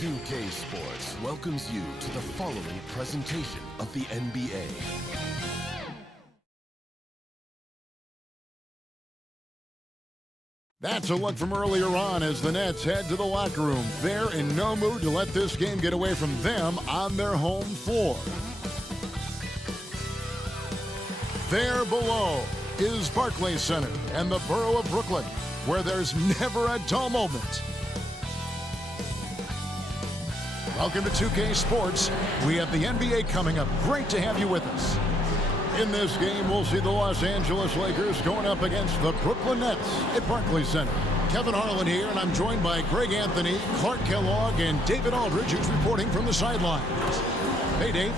2K Sports welcomes you to the following presentation of the NBA. That's a look from earlier on as the Nets head to the locker room. They're in no mood to let this game get away from them on their home floor. There below is Barclays Center and the borough of Brooklyn, where there's never a dull moment. Welcome to 2K Sports. We have the NBA coming up. Great to have you with us. In this game, we'll see the Los Angeles Lakers going up against the Brooklyn Nets at Barclays Center. Kevin Harlan here, and I'm joined by Greg Anthony, Clark Kellogg, and David Aldridge, who's reporting from the sidelines. Hey, Dave.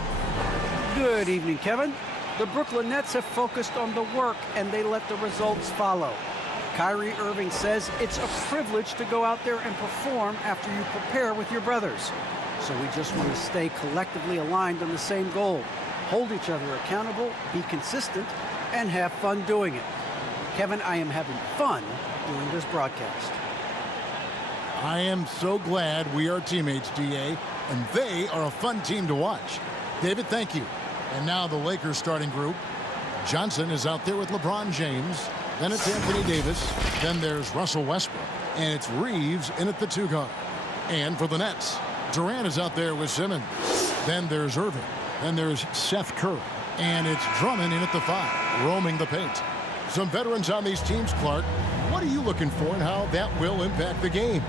Good evening, Kevin. The Brooklyn Nets have focused on the work, and they let the results follow. Kyrie Irving says it's a privilege to go out there and perform after you prepare with your brothers. So we just want to stay collectively aligned on the same goal. Hold each other accountable, be consistent, and have fun doing it. Kevin, I am having fun doing this broadcast. I am so glad we are teammates, DA, and they are a fun team to watch. David, thank you. And now the Lakers starting group. Johnson is out there with LeBron James. Then it's Anthony Davis. Then there's Russell Westbrook. And it's Reeves in at the 2 guard. And for the Nets, Durant is out there with Simmons. Then there's Irving. Then there's Seth Curry. And it's Drummond in at the 5, roaming the paint. Some veterans on these teams, Clark. What are you looking for and how that will impact the game?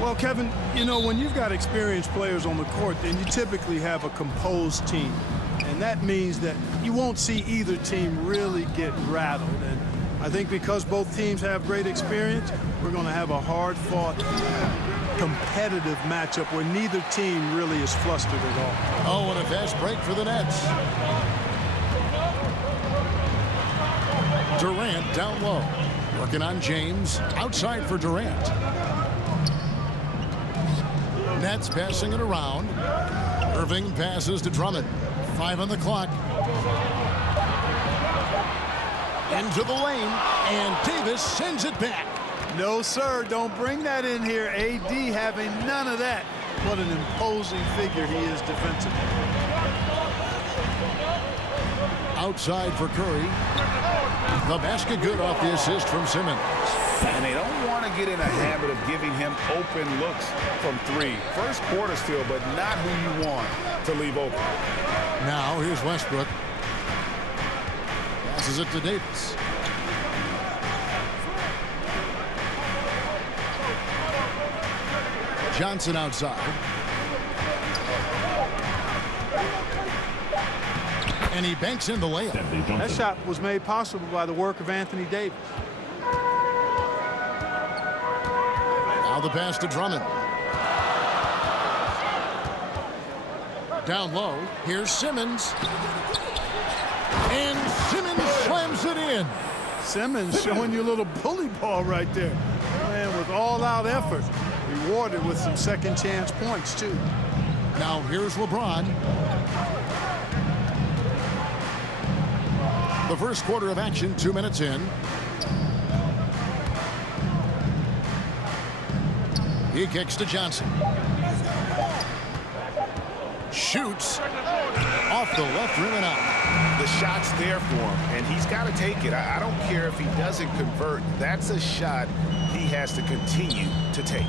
Well, Kevin, you know, when you've got experienced players on the court, then you typically have a composed team. And that means that you won't see either team really get rattled. And I think because both teams have great experience, we're going to have a hard-fought, competitive matchup where neither team really is flustered at all. Oh, and a fast break for the Nets. Durant down low. Working on James. Outside for Durant. Nets passing it around. Irving passes to Drummond. 5 on the clock. Into the lane, and Davis sends it back. No, sir, don't bring that in here. AD having none of that. What an imposing figure he is defensively. Outside for Curry. The basket good off the assist from Simmons. And they don't want to get in a habit of giving him open looks from 3. First quarter still, but not who you want to leave open. Now here's Westbrook. Passes it to Davis. Johnson outside. And he banks in the layup. That shot was made possible by the work of Anthony Davis. Now the pass to Drummond. Down low, here's Simmons. And Simmons slams it in. Simmons showing you a little bully ball right there. Man, with all-out effort, rewarded with some second-chance points, too. Now here's LeBron. The first quarter of action, 2 minutes in. He kicks to Johnson. Shoots off the left rim and out. The shot's there for him, and he's got to take it. I don't care if he doesn't convert. That's a shot he has to continue to take.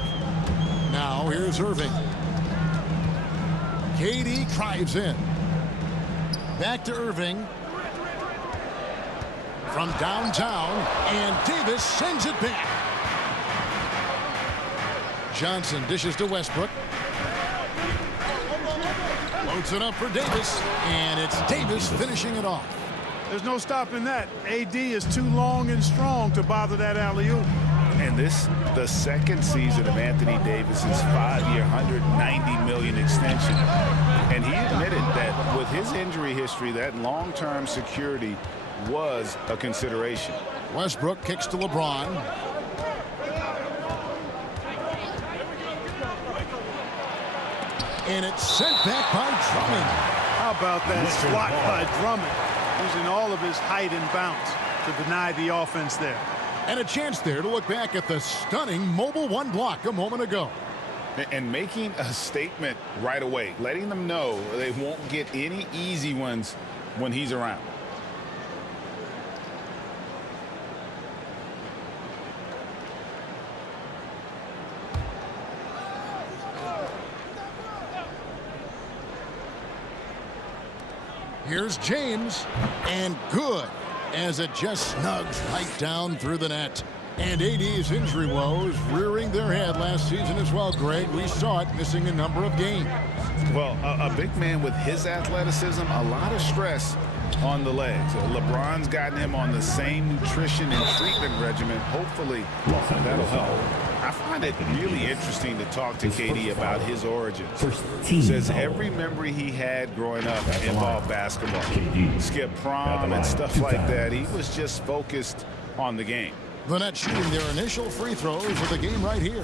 Now here's Irving. KD drives in. Back to Irving. From downtown, and Davis sends it back. Johnson dishes to Westbrook. Loads it up for Davis, and it's Davis finishing it off. There's no stopping that. AD is too long and strong to bother that alley-oop. And this, the second season of Anthony Davis's 5-year, $190 million extension. And he admitted that with his injury history, that long-term security was a consideration. Westbrook kicks to LeBron. And it's sent back by Drummond. How about that swat by Drummond, using all of his height and bounce to deny the offense there. And a chance there to look back at the stunning Mobile One block a moment ago. And making a statement right away, letting them know they won't get any easy ones when he's around. Here's James, and good, as it just snugs right down through the net. And AD's injury woes rearing their head last season as well, Greg. We saw it missing a number of games. Well, a big man with his athleticism, a lot of stress on the legs. LeBron's gotten him on the same nutrition and treatment regimen. Hopefully, that'll help. I find it really interesting to talk to KD about his origins. Says every memory he had growing up involved basketball. Skip prom and stuff like that. He was just focused on the game. The Nets shooting their initial free throws of the game right here.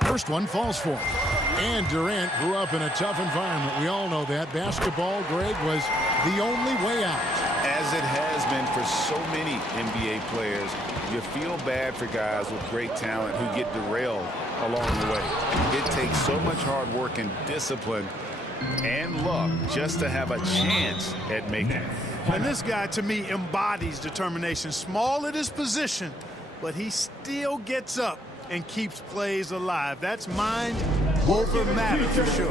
First one falls for him. And Durant grew up in a tough environment. We all know that. Basketball, Greg, was the only way out. As it has been for so many NBA players, you feel bad for guys with great talent who get derailed along the way. It takes so much hard work and discipline and luck just to have a chance at making it. And this guy, to me, embodies determination. Small at his position, but he still gets up and keeps plays alive. That's mind over matter for sure.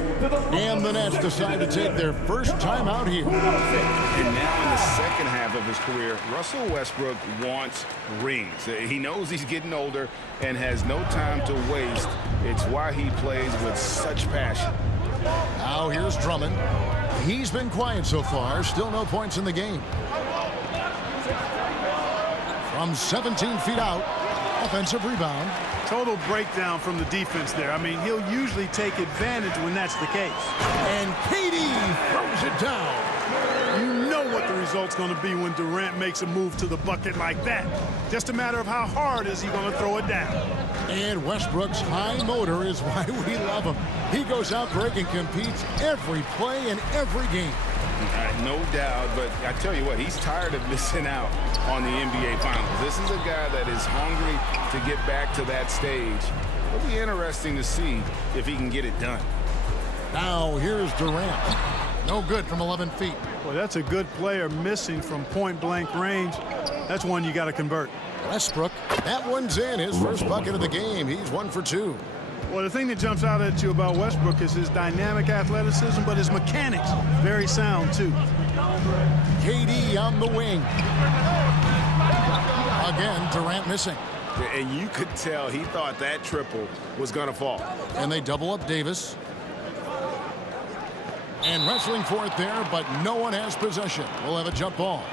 And the Nets decide to take their first time out here. And now in the second half of his career, Russell Westbrook wants rings. He knows he's getting older and has no time to waste. It's why he plays with such passion. Now here's Drummond. He's been quiet so far. Still no points in the game. From 17 feet out, offensive rebound. Total breakdown from the defense there. I mean, he'll usually take advantage when that's the case. And KD throws it down. You know what the result's going to be when Durant makes a move to the bucket like that. Just a matter of how hard is he going to throw it down. And Westbrook's high motor is why we love him. He goes out, Greg, and competes every play in every game. No doubt, but I tell you what, he's tired of missing out on the NBA Finals. This is a guy that is hungry to get back to that stage. It'll be interesting to see if he can get it done. Now here's Durant. No good from 11 feet. Well, that's a good player missing from point-blank range. That's one you got to convert. Westbrook, that one's in. His first bucket of the game. He's 1 for 2. Well, the thing that jumps out at you about Westbrook is his dynamic athleticism, but his mechanics, very sound, too. KD on the wing. Again, Durant missing. And you could tell he thought that triple was going to fall. And they double up Davis. And wrestling for it there, but no one has possession. We'll have a jump ball.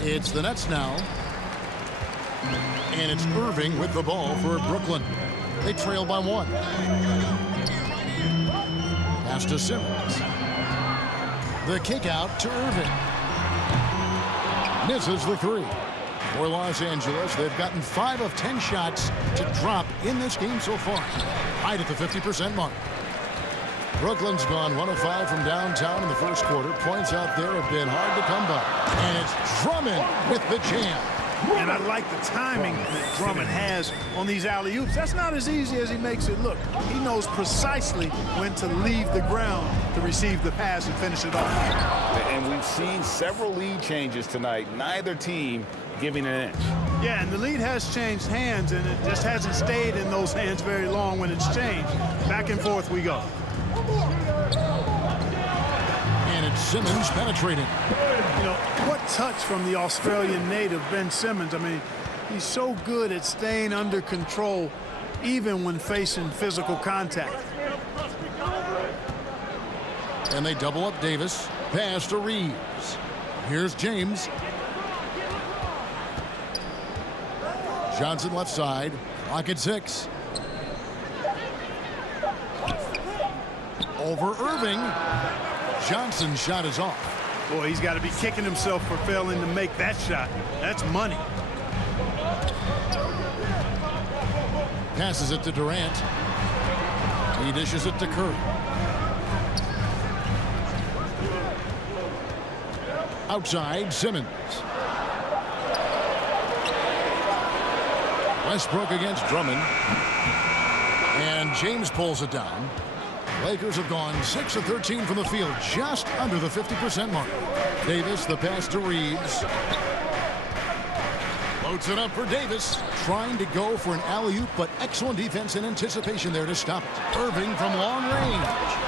It's the Nets now. And it's Irving with the ball for Brooklyn. They trail by 1. Pass to Simmons. The kick out to Irving. Misses the 3. For Los Angeles, they've gotten 5 of 10 shots to drop in this game so far. Right at the 50% mark. Brooklyn's gone 1 of 5 from downtown in the first quarter. Points out there have been hard to come by. And it's Drummond with the jam. And I like the timing that Drummond has on these alley-oops. That's not as easy as he makes it look. He knows precisely when to leave the ground to receive the pass and finish it off. And we've seen several lead changes tonight. Neither team giving an inch. Yeah, and the lead has changed hands, and it just hasn't stayed in those hands very long when it's changed. Back and forth we go. And it's Simmons penetrating. You know, what touch from the Australian native, Ben Simmons. I mean, he's so good at staying under control even when facing physical contact. And they double up Davis. Pass to Reeves. Here's James. Johnson left side. Clock at 6. Over Irving. Johnson's shot is off. Boy, he's got to be kicking himself for failing to make that shot. That's money. Passes it to Durant. He dishes it to Curry. Outside, Simmons. Westbrook against Drummond. And James pulls it down. Lakers have gone 6 of 13 from the field, just under the 50% mark. Davis, the pass to Reeves. Loads it up for Davis, trying to go for an alley-oop, but excellent defense and anticipation there to stop it. Irving from long range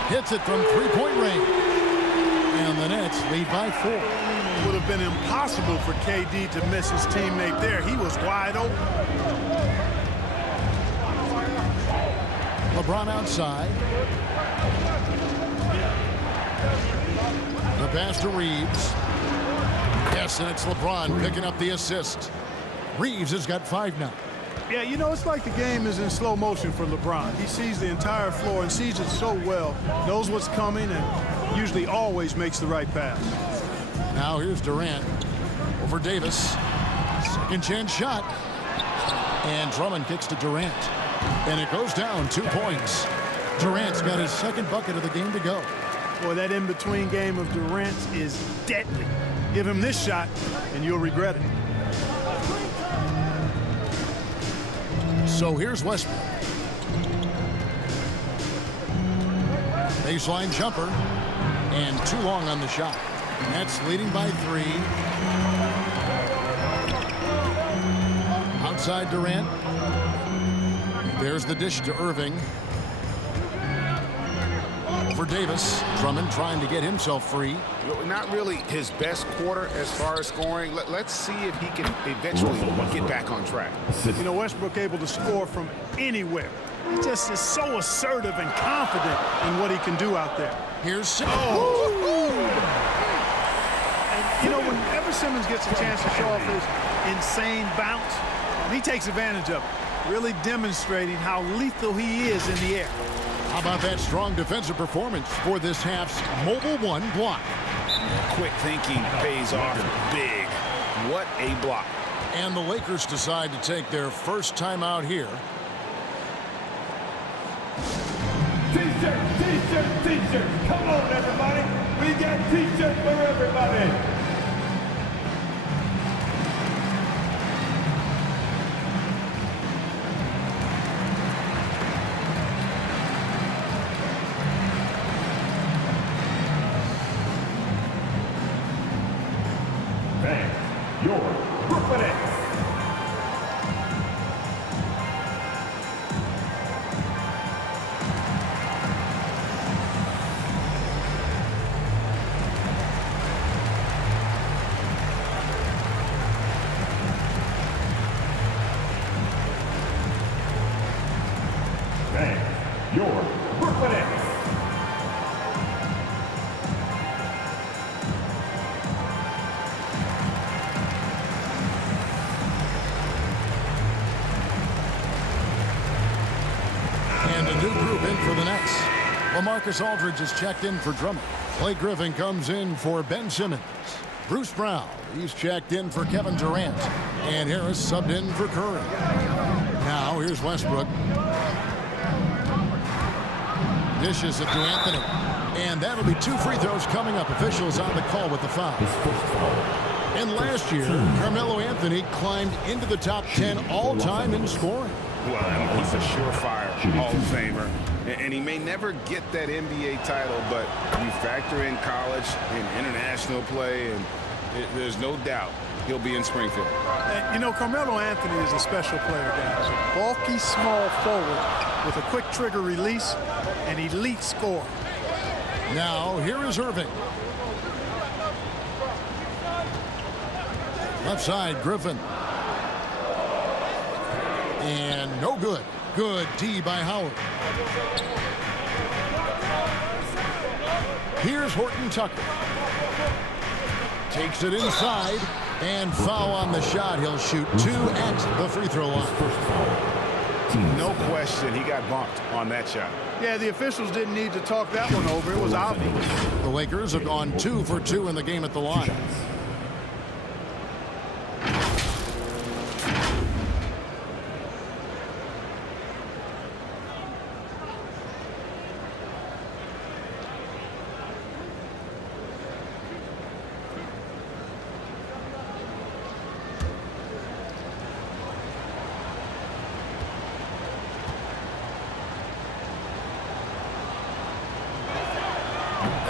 hits it from three-point range. And the Nets lead by 4. It would have been impossible for KD to miss his teammate there. He was wide open. LeBron outside. The pass to Reeves. Yes, and it's LeBron picking up the assist. Reeves has got 5 now. Yeah, you know, it's like the game is in slow motion for LeBron. He sees the entire floor and sees it so well, knows what's coming, and usually always makes the right pass. Now here's Durant over Davis. Second chance shot. And Drummond kicks to Durant. And it goes down 2 points. Durant's got his second bucket of the game to go. Boy, that in-between game of Durant's is deadly. Give him this shot, and you'll regret it. So here's Westbrook. Baseline jumper. And too long on the shot. Nets leading by 3. Outside Durant. There's the dish to Irving. For Davis. Drummond trying to get himself free. Not really his best quarter as far as scoring. Let's see if he can eventually get back on track. You know, Westbrook able to score from anywhere. He just is so assertive and confident in what he can do out there. Here's Simmons. And, you know, whenever Simmons gets a chance to show off his insane bounce, he takes advantage of it, really demonstrating how lethal he is in the air. How about that strong defensive performance for this half's Mobile One block? Quick thinking pays off big. What a block. And the Lakers decide to take their first time out here. T-shirts, t-shirts, t-shirts. Come on, everybody. We got t-shirts for everybody. Thanks. Your Brooklyn Nets. Thanks. Your Brooklyn Nets. And a new group in for the Nets. LaMarcus Aldridge is checked in for Drummond. Blake Griffin comes in for Ben Simmons. Bruce Brown, he's checked in for Kevin Durant. And Harris subbed in for Curry. Now here's Westbrook. Dishes it to Anthony. And that'll be 2 free throws coming up. Officials on the call with the foul. And last year, Carmelo Anthony climbed into the top 10 all-time in scoring. Well, he's a surefire Hall of Famer. And he may never get that NBA title, but you factor in college and international play, and there's no doubt he'll be in Springfield. And, you know, Carmelo Anthony is a special player, guys. A bulky, small forward with a quick trigger release, an elite scorer. Now, here is Irving. Left side, Griffin. And no good. Good D by Howard. Here's Horton Tucker. Takes it inside. And foul on the shot. He'll shoot 2 at the free throw line. No question, he got bumped on that shot. Yeah, the officials didn't need to talk that one over. It was obvious. The Lakers have gone 2 for 2 in the game at the line.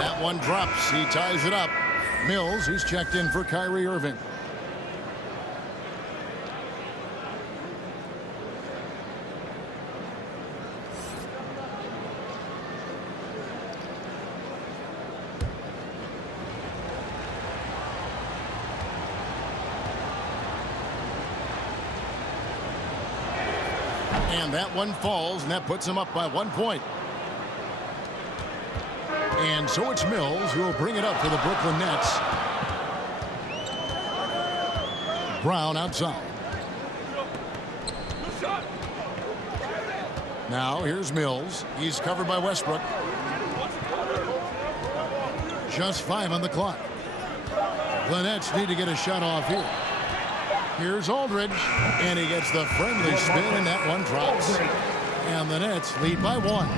That one drops. He ties it up. Mills, he's checked in for Kyrie Irving. And that one falls, and that puts him up by 1 point. And so it's Mills who will bring it up for the Brooklyn Nets. Brown outside. Now here's Mills. He's covered by Westbrook. Just 5 on the clock. The Nets need to get a shot off here. Here's Aldridge, and he gets the friendly spin, and that one drops. And the Nets lead by 1.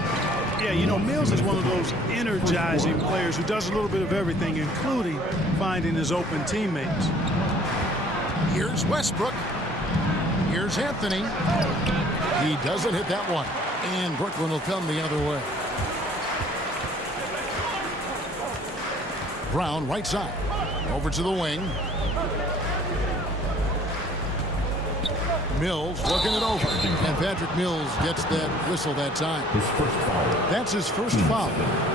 Yeah, you know, Mills is one of those energizing players who does a little bit of everything, including finding his open teammates. Here's Westbrook. Here's Anthony. He doesn't hit that one. And Brooklyn will come the other way. Brown right side. Over to the wing. Mills working it over. And Patrick Mills gets that whistle that time. That's his first foul.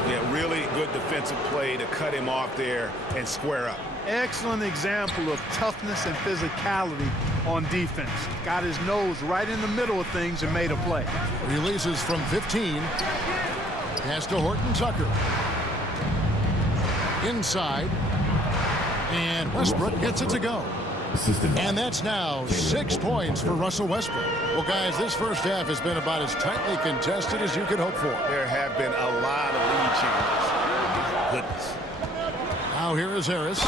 Yeah, really good defensive play to cut him off there and square up. Excellent example of toughness and physicality on defense. Got his nose right in the middle of things and made a play. Releases from 15. Pass to Horton Tucker. Inside. And Westbrook gets it to go. And that's now 6 points for Russell Westbrook. Well, guys, this first half has been about as tightly contested as you could hope for. There have been a lot of lead changes. Goodness. Now here is Harris.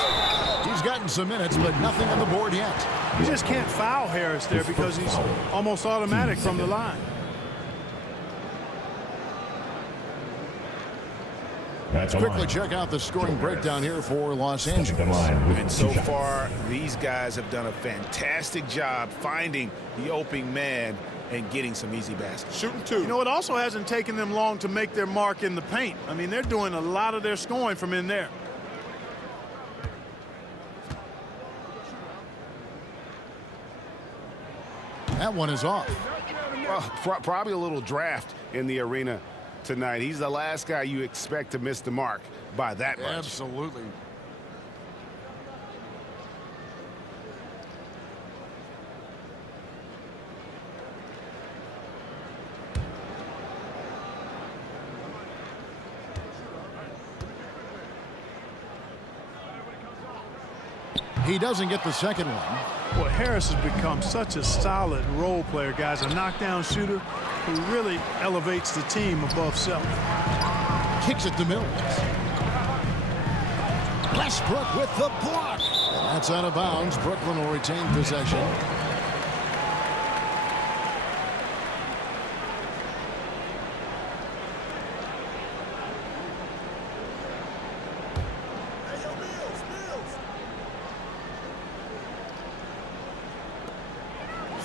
He's gotten some minutes, but nothing on the board yet. You just can't foul Harris there because he's almost automatic from the line. Let's quickly check out the scoring breakdown here for Los Angeles. And so far, these guys have done a fantastic job finding the opening man and getting some easy baskets. Shooting 2. You know, it also hasn't taken them long to make their mark in the paint. I mean, they're doing a lot of their scoring from in there. That one is off. Well, probably a little draft in the arena tonight. He's the last guy you expect to miss the mark by that much. Absolutely. He doesn't get the second one. Well, Harris has become such a solid role player, guys. A knockdown shooter who really elevates the team above self. Kicks it to Mills. Westbrook with the block. That's out of bounds. Brooklyn will retain possession.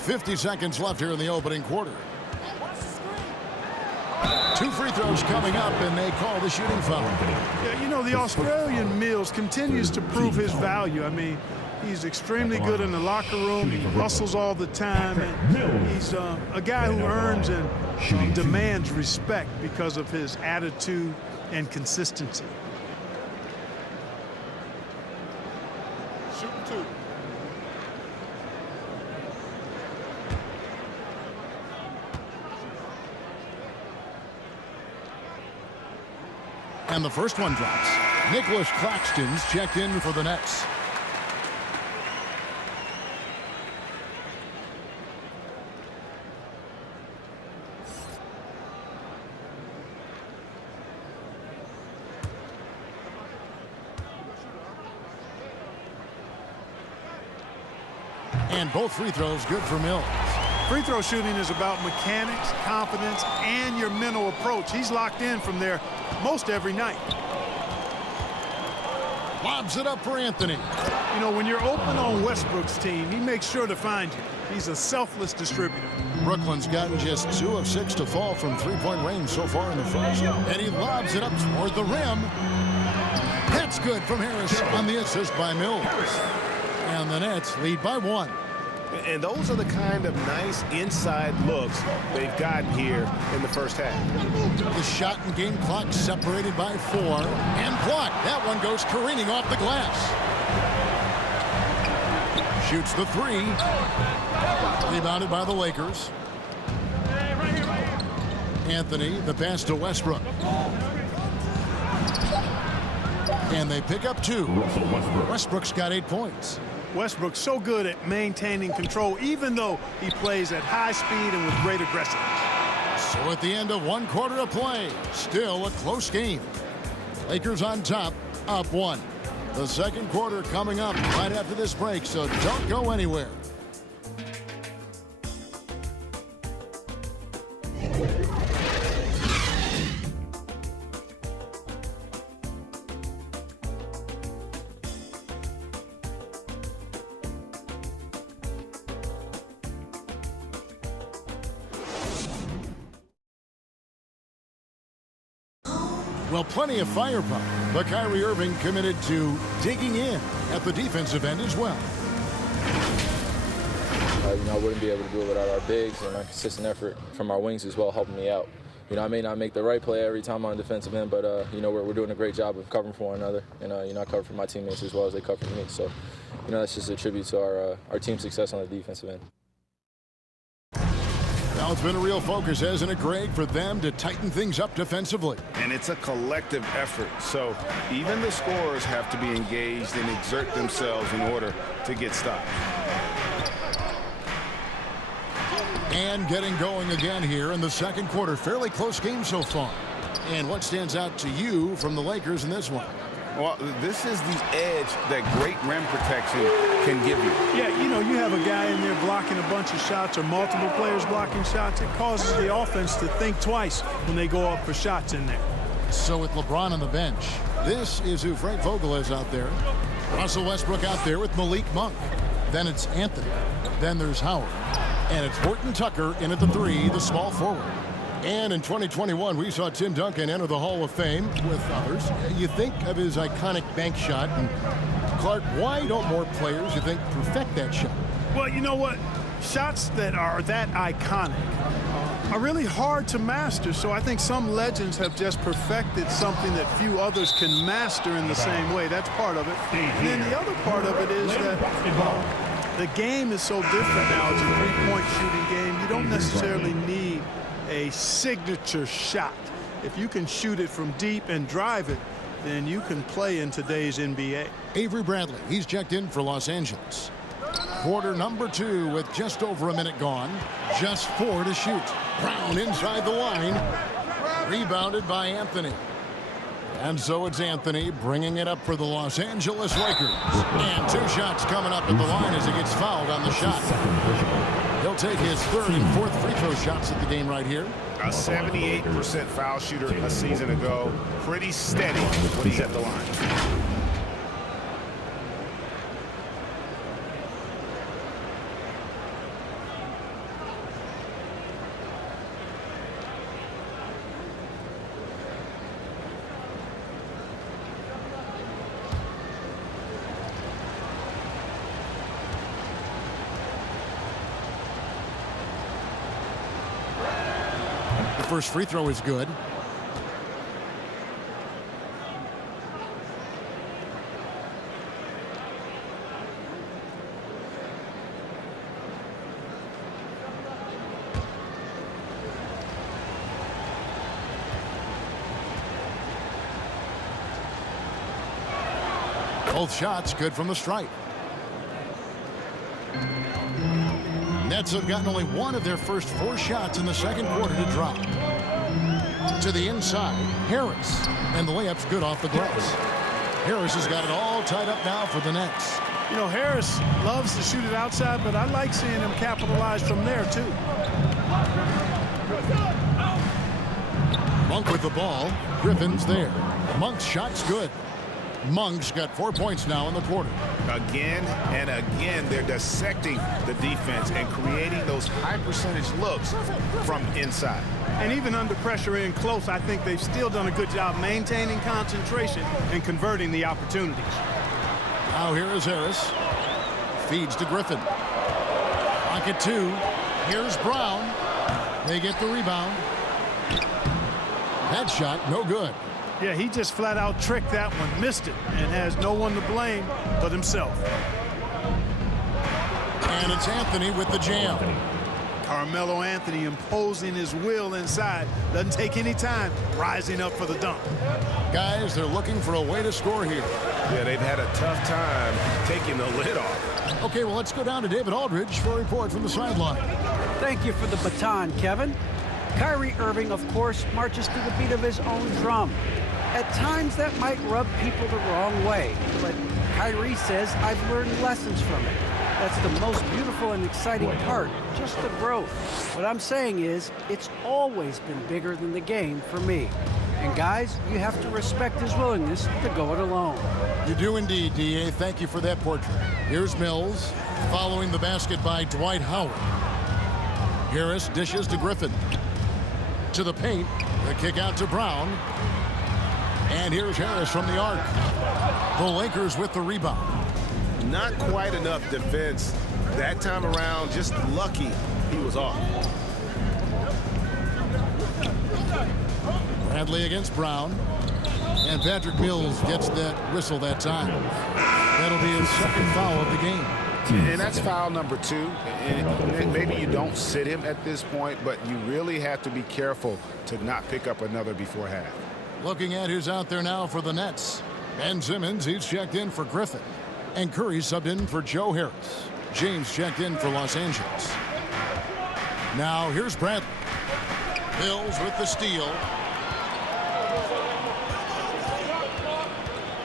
.50 seconds left here in the opening quarter. 2 free throws coming up, and they call the shooting foul. Yeah, you know, the Australian Mills continues to prove his value. I mean, he's extremely good in the locker room. He hustles all the time. And he's a guy who earns and demands respect because of his attitude and consistency. Shooting 2. And the first one drops. Nicholas Claxton's checked in for the Nets. And both free throws good for Mills. Free throw shooting is about mechanics, confidence, and your mental approach. He's locked in from there most every night. Lobs it up for Anthony. You know, when you're open on Westbrook's team, he makes sure to find you. He's a selfless distributor. Brooklyn's gotten just 2 of 6 to fall from 3-point range so far in the first. And he lobs it up toward the rim. That's good from Harris on the assist by Mills. And the Nets lead by 1. And those are the kind of nice inside looks they've gotten here in the first half. The shot and game clock separated by 4. And blocked. That one goes careening off the glass. Shoots the 3. Rebounded by the Lakers. Anthony, the pass to Westbrook. And they pick up 2. Westbrook's got 8 points. Westbrook's so good at maintaining control, even though he plays at high speed and with great aggressiveness. So at the end of 1 quarter of play, still a close game. Lakers on top, up 1. The second quarter coming up right after this break, so don't go anywhere. Well, plenty of firepower, but Kyrie Irving committed to digging in at the defensive end as well. I wouldn't be able to do it without our bigs and our consistent effort from our wings as well, helping me out. I may not make the right play every time on the defensive end, but we're doing a great job of covering for one another, and I cover for my teammates as well as they cover for me. So, that's just a tribute to our team's success on the defensive end. Now it's been a real focus, hasn't it, Greg, for them to tighten things up defensively. And it's a collective effort. So even the scorers have to be engaged and exert themselves in order to get stops. And getting going again here in the second quarter. Fairly close game so far. And what stands out to you from the Lakers in this one? Well, this is the edge that great rim protection can give you. Yeah, you have a guy in there blocking a bunch of shots or multiple players blocking shots. It causes the offense to think twice when they go up for shots in there. So with LeBron on the bench, this is who Frank Vogel is out there. Russell Westbrook out there with Malik Monk. Then it's Anthony. Then there's Howard. And it's Horton Tucker in at the 3, the small forward. And in 2021, we saw Tim Duncan enter the Hall of Fame with others. You think of his iconic bank shot. And Clark, why don't more players, you think, perfect that shot? Well, you know what? Shots that are that iconic are really hard to master. So I think some legends have just perfected something that few others can master in the same way. That's part of it. And then the other part of it is that the game is so different now. It's a three-point shooting game. You don't necessarily need a signature shot. If you can shoot it from deep and drive it, then you can play in today's NBA. Avery Bradley, he's checked in for Los Angeles. Quarter number 2 with just over a minute gone. Just 4 to shoot. Brown inside the line. Rebounded by Anthony. And so it's Anthony bringing it up for the Los Angeles Lakers. And 2 shots coming up at the line as he gets fouled on the shot. He'll take his 3rd and 4th free throw shots at the game right here. A 78% foul shooter a season ago. Pretty steady when he's at the line. First free throw is good. Both shots good from the stripe. Nets have gotten only 1 of their first 4 shots in the second quarter to drop. To the inside, Harris. And the layup's good off the glass. Harris has got it all tied up now for the Nets. Harris loves to shoot it outside, but I like seeing him capitalize from there, too. Monk with the ball. Griffin's there. Monk's shot's good. Monk's got 4 points now in the quarter. Again and again, they're dissecting the defense and creating those high percentage looks from inside. And even under pressure in close, I think they've still done a good job maintaining concentration and converting the opportunities. Now here is Harris. Feeds to Griffin. Pocket 2. Here's Brown. They get the rebound. That shot, no good. Yeah, he just flat out tricked that one, missed it, and has no one to blame but himself. And it's Anthony with the jam. Carmelo Anthony imposing his will inside. Doesn't take any time rising up for the dunk. Guys, they're looking for a way to score here. Yeah, they've had a tough time taking the lid off. Okay, well, let's go down to David Aldridge for a report from the sideline. Thank you for the baton, Kevin. Kyrie Irving, of course, marches to the beat of his own drum. At times, that might rub people the wrong way, but Kyrie says, I've learned lessons from it. That's the most beautiful and exciting part, just the growth. What I'm saying is, it's always been bigger than the game for me. And guys, you have to respect his willingness to go it alone. You do indeed, D.A. Thank you for that portrait. Here's Mills, following the basket by Dwight Howard. Harris dishes to Griffin. To the paint, the kick out to Brown. And here's Harris from the arc. The Lakers with the rebound. Not quite enough defense that time around. Just lucky he was off. Bradley against Brown. And Patrick Mills gets that whistle that time. That'll be his second foul of the game. And that's foul number 2. And maybe you don't sit him at this point, but you really have to be careful to not pick up another before half. Looking at who's out there now for the Nets. Ben Simmons, he's checked in for Griffin. And Curry subbed in for Joe Harris. James checked in for Los Angeles. Now here's Bradley. Mills with the steal.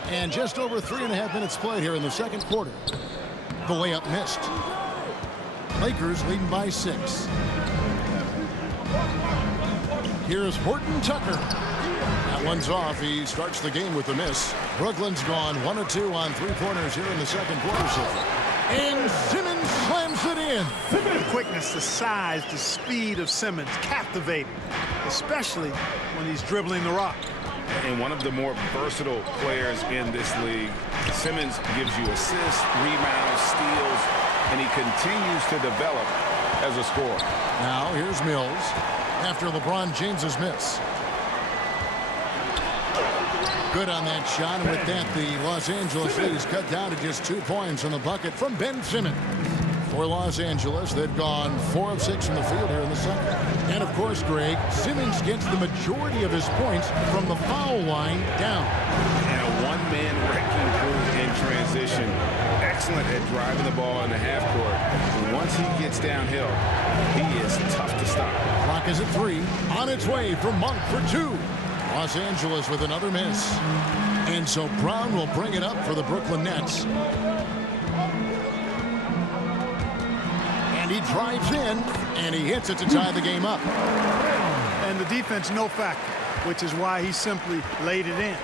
And just over 3.5 minutes played here in the second quarter. The layup missed. Lakers leading by 6. Here's Horton Tucker. That one's off. He starts the game with a miss. Brooklyn's gone 1 of 2 on 3-pointers here in the second quarter. And Simmons slams it in. The quickness, the size, the speed of Simmons, captivating, especially when he's dribbling the rock. And one of the more versatile players in this league. Simmons gives you assists, rebounds, steals, and he continues to develop as a scorer. Now here's Mills after LeBron James's miss. Good on that shot, and with that, the Los Angeles lead is cut down to just 2 points on the bucket from Ben Simmons. For Los Angeles, they've gone 4 of 6 from the field here in the second. And of course, Greg, Simmons gets the majority of his points from the foul line down. And a one-man wrecking crew in transition. Excellent at driving the ball in the half court. And once he gets downhill, he is tough to stop. Clock is at 3. On its way from Monk for 2. Los Angeles with another miss. And so Brown will bring it up for the Brooklyn Nets. And he drives in, and he hits it to tie the game up. And the defense no factor, which is why he simply laid it in.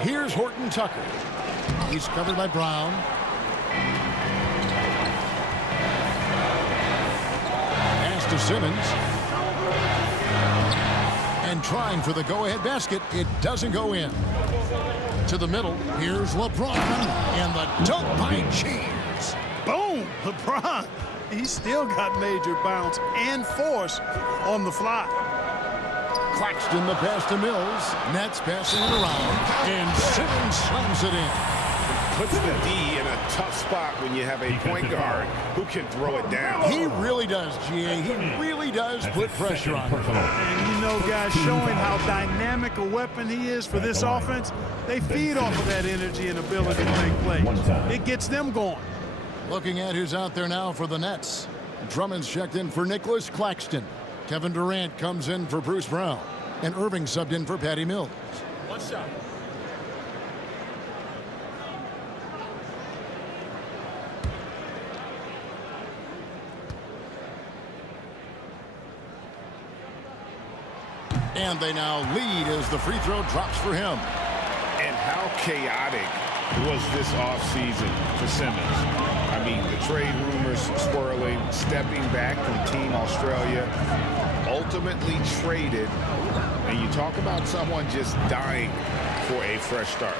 Here's Horton Tucker. He's covered by Brown. Pass to Simmons. And trying for the go-ahead basket. It doesn't go in. To the middle. Here's LeBron. And the dunk by James. Boom! LeBron. He's still got major bounce and force on the fly. Claxton the pass to Mills. Nets passing it around. And Simmons slams it in. Puts the D in a tough spot when you have a point guard who can throw it down. He really does, G.A. He really does put pressure on him. And you know, guys, showing how dynamic a weapon he is for this offense, they feed off of that energy and ability to make plays. It gets them going. Looking at who's out there now for the Nets. Drummond's checked in for Nicholas Claxton. Kevin Durant comes in for Bruce Brown. And Irving subbed in for Patty Mills. One shot. And they now lead as the free throw drops for him. And how chaotic was this offseason for Simmons? I mean, the trade rumors swirling, stepping back from Team Australia, ultimately traded. And you talk about someone just dying for a fresh start.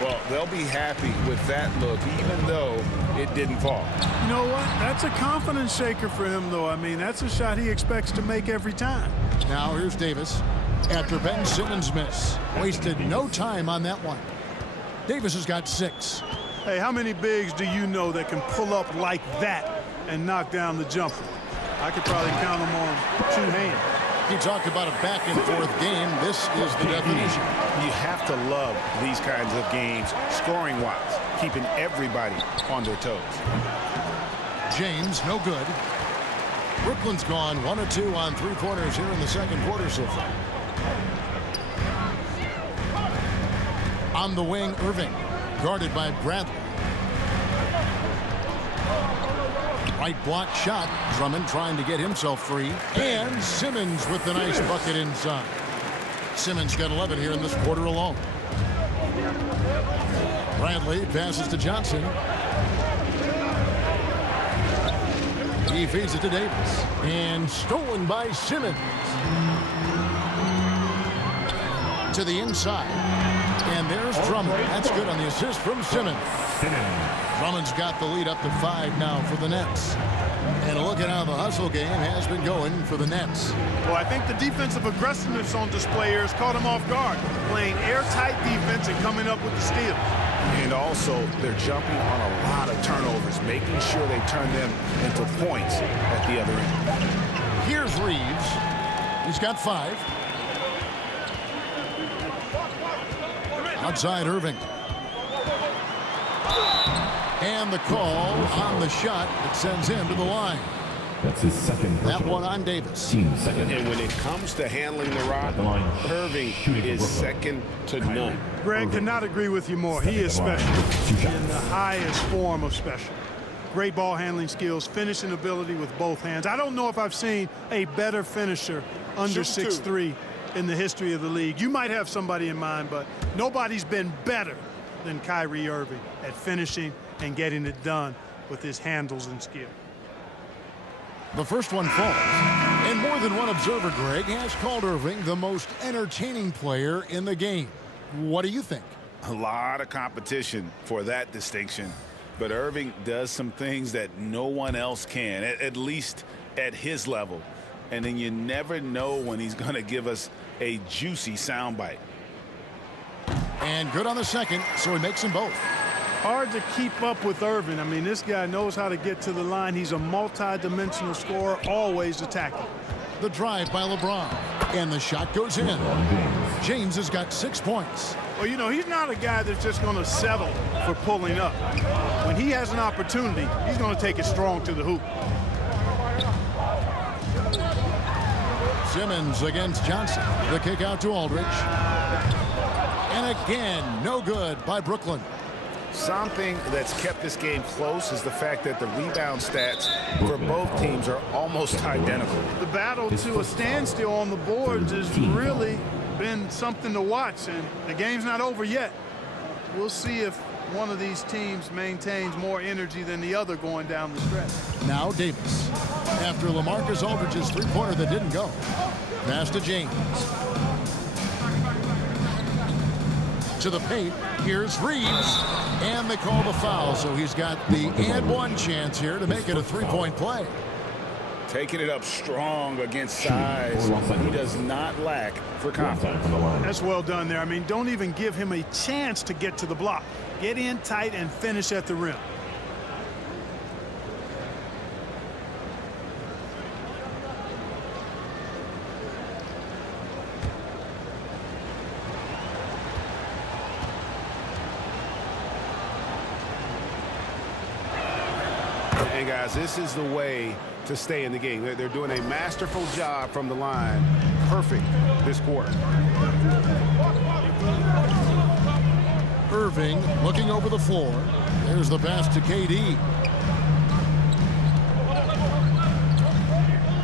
Well, they'll be happy with that look, even though it didn't fall. You know what? That's a confidence shaker for him, though. I mean, that's a shot he expects to make every time. Now here's Davis after Ben Simmons' miss. Wasted no time on that one. Davis has got 6. Hey, how many bigs do you know that can pull up like that and knock down the jumper? I could probably count them on 2 hands. He talked about a back-and-forth game. This is the definition. You have to love these kinds of games, scoring-wise, keeping everybody on their toes. James, no good. Brooklyn's gone 1 of 2 on 3-pointers here in the second quarter so far. On the wing, Irving, guarded by Bradley. Right block shot. Drummond trying to get himself free. And Simmons with the nice bucket inside. Simmons got 11 here in this quarter alone. Bradley passes to Johnson. He feeds it to Davis. And stolen by Simmons. To the inside. And there's Drummond. That's good on the assist from Simmons. Drummond's got the lead up to 5 now for the Nets. And a look at how the hustle game has been going for the Nets. Well, I think the defensive aggressiveness on display here has caught him off guard, playing airtight defense and coming up with the steal. And also, they're jumping on a lot of turnovers, making sure they turn them into points at the other end. Here's Reeves. He's got 5. Outside Irving. And the call on the shot that sends him to the line. That's his second. That one on Davis. Team second. And when it comes to handling the rock, Irving is second to none. Greg, cannot agree with you more. He is special in the highest form of special. Great ball handling skills, finishing ability with both hands. I don't know if I've seen a better finisher under 6'3" in the history of the league. You might have somebody in mind, but nobody's been better than Kyrie Irving at finishing and getting it done with his handles and skill. The first one falls. And more than one observer, Greg, has called Irving the most entertaining player in the game. What do you think? A lot of competition for that distinction. But Irving does some things that no one else can, at least at his level. And then you never know when he's going to give us a juicy soundbite. And good on the second, so he makes them both. Hard to keep up with Irving. I mean, this guy knows how to get to the line. He's a multi-dimensional scorer, always attacking. The drive by LeBron. And the shot goes in. James has got 6 points. Well, you know, he's not a guy that's just going to settle for pulling up. When he has an opportunity, he's going to take it strong to the hoop. Simmons against Johnson. The kick out to Aldridge. And again, no good by Brooklyn. Something that's kept this game close is the fact that the rebound stats for both teams are almost identical. The battle to a standstill on the boards has really been something to watch, and the game's not over yet. We'll see if one of these teams maintains more energy than the other going down the stretch. Now Davis. After LaMarcus Aldridge's three-pointer that didn't go. Pass to James. To the paint. Here's Reeves. And they call the foul, so he's got the and one chance here to make it a three-point play. Taking it up strong against size. He does not lack for confidence. That's well done there. I mean, don't even give him a chance to get to the block. Get in tight and finish at the rim. And guys, this is the way to stay in the game. They're doing a masterful job from the line. Perfect this quarter. Irving looking over the floor. There's the pass to KD.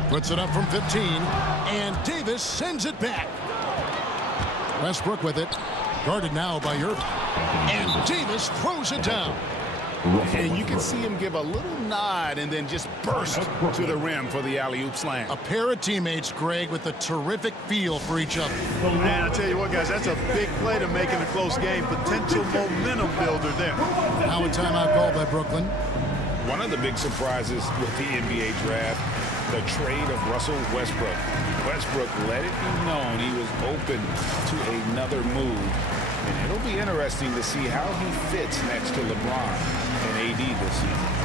Puts it up from 15. And Davis sends it back. Westbrook with it. Guarded now by Irving. And Davis throws it down. And you can see him give a little nod and then just burst to the rim for the alley-oop slam. A pair of teammates, Greg, with a terrific feel for each other. Man, I tell you what, guys, that's a big play to make in a close game. Potential momentum builder there. Now a timeout called by Brooklyn. One of the big surprises with the NBA draft, the trade of Russell Westbrook. Westbrook let it be known he was open to another move. And it'll be interesting to see how he fits next to LeBron and AD this season.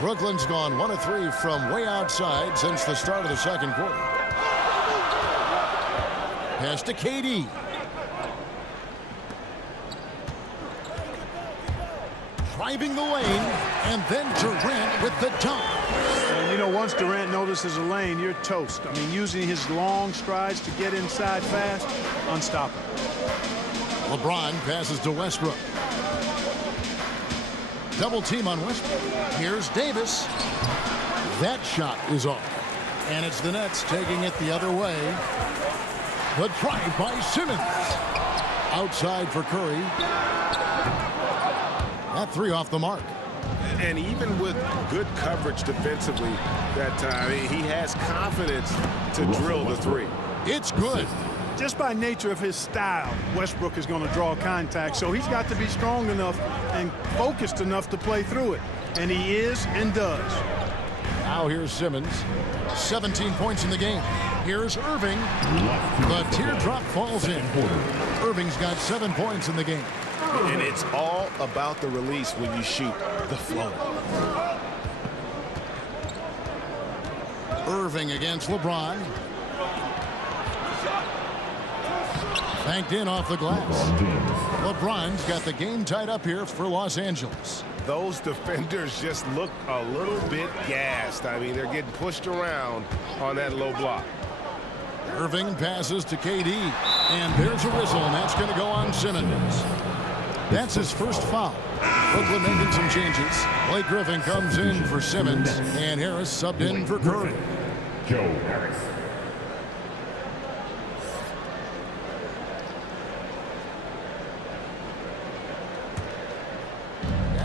Brooklyn's gone 1 of 3 from way outside since the start of the second quarter. Pass to KD. Driving the lane, and then Durant with the dunk. And you know, once Durant notices a lane, you're toast. I mean, using his long strides to get inside fast, unstoppable. LeBron passes to Westbrook. Double team on Westbrook. Here's Davis. That shot is off. And it's the Nets taking it the other way. The drive by Simmons. Outside for Curry. That three off the mark. And even with good coverage defensively that time, he has confidence to drill the three. It's good. Just by nature of his style, Westbrook is going to draw contact, so he's got to be strong enough and focused enough to play through it. And he is and does. Now here's Simmons. 17 points in the game. Here's Irving. The teardrop falls in. Irving's got 7 points in the game. And it's all about the release when you shoot the flow. Irving against LeBron. Banked in off the glass. LeBron's got the game tied up here for Los Angeles. Those defenders just look a little bit gassed. I mean, they're getting pushed around on that low block. Irving passes to KD. And there's a whistle, and that's going to go on Simmons. That's his first foul. Brooklyn making some changes. Blake Griffin comes in for Simmons, and Harris subbed in for Curry. Joe Harris.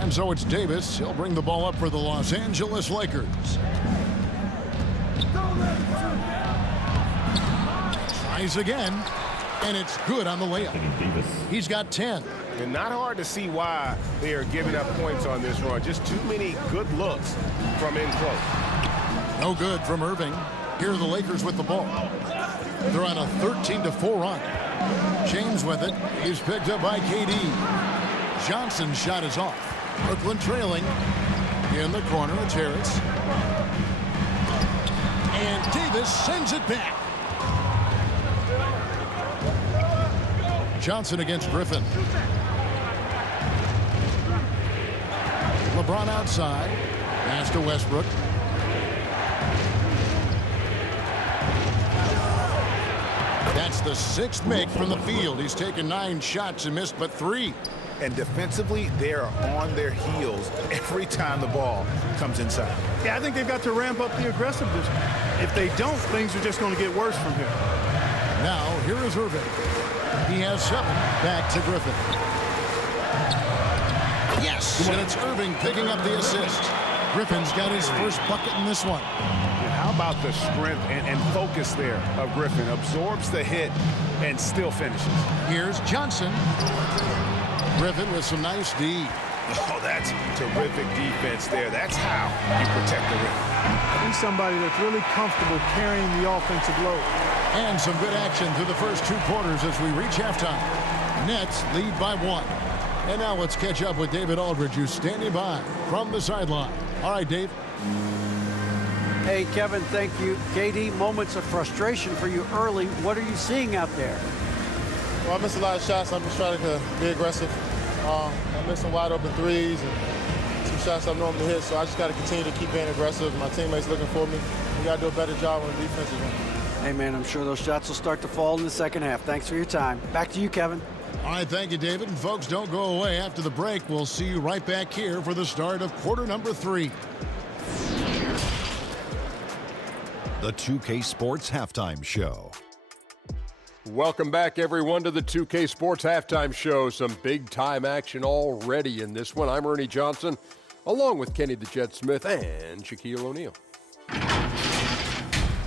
And so it's Davis. He'll bring the ball up for the Los Angeles Lakers. Tries again, and it's good on the layup. He's got 10. And not hard to see why they are giving up points on this run. Just too many good looks from in close. No good from Irving. Here are the Lakers with the ball. They're on a 13-4 run. James with it. He's picked up by KD. Johnson's shot is off. Brooklyn trailing. In the corner, it's Harris. And Davis sends it back. Johnson against Griffin. LeBron outside. Pass to Westbrook. That's the 6th make from the field. He's taken 9 shots and missed but 3. And defensively, they are on their heels every time the ball comes inside. Yeah, I think they've got to ramp up the aggressiveness. If they don't, things are just going to get worse from here. Now, here is Irving. He has 7. Back to Griffin. Yes, and it's Irving picking up the assist. Griffin's got his first bucket in this one. How about the strength and focus there of Griffin? Absorbs the hit and still finishes. Here's Johnson. Griffin with some nice D. Oh, that's terrific defense there. That's how you protect the rim. He's somebody that's really comfortable carrying the offensive load. And some good action through the first 2 quarters as we reach halftime. Nets lead by 1. And now let's catch up with David Aldridge, who's standing by from the sideline. All right, Dave. Hey, Kevin, thank you. KD, moments of frustration for you early. What are you seeing out there? Well, I missed a lot of shots. I'm just trying to be aggressive. I missed some wide open threes and some shots I normally hit, so I just got to continue to keep being aggressive. My teammates looking for me. We got to do a better job on the defensive end. Hey, man, I'm sure those shots will start to fall in the second half. Thanks for your time. Back to you, Kevin. All right, thank you, David. And folks, don't go away. After the break, we'll see you right back here for the start of quarter number 3. The 2K Sports Halftime Show. Welcome back, everyone, to the 2K Sports Halftime Show. Some big-time action already in this one. I'm Ernie Johnson, along with Kenny the Jet Smith and Shaquille O'Neal.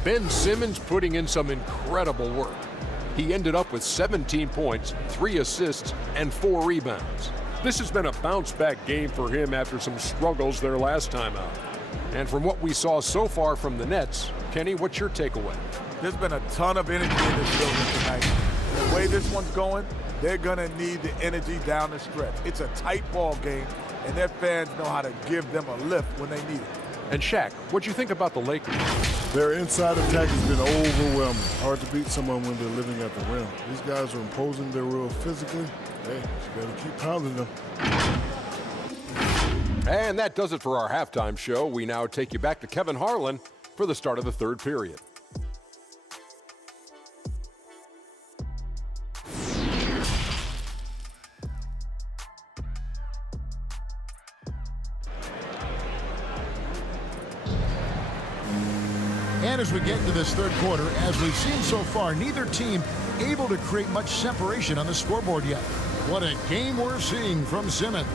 Ben Simmons putting in some incredible work. He ended up with 17 points, 3 assists, and 4 rebounds. This has been a bounce-back game for him after some struggles their last time out. And from what we saw so far from the Nets, Kenny, what's your takeaway? There's been a ton of energy in this building tonight. The way this one's going, they're going to need the energy down the stretch. It's a tight ball game, and their fans know how to give them a lift when they need it. And Shaq, what'd you think about the Lakers? Their inside attack has been overwhelming. Hard to beat someone when they're living at the rim. These guys are imposing their will physically. Hey, you got to keep pounding them. And that does it for our halftime show. We now take you back to Kevin Harlan for the start of the third period. And as we get into this third quarter, as we've seen so far, neither team able to create much separation on the scoreboard yet. What a game we're seeing from Simmons.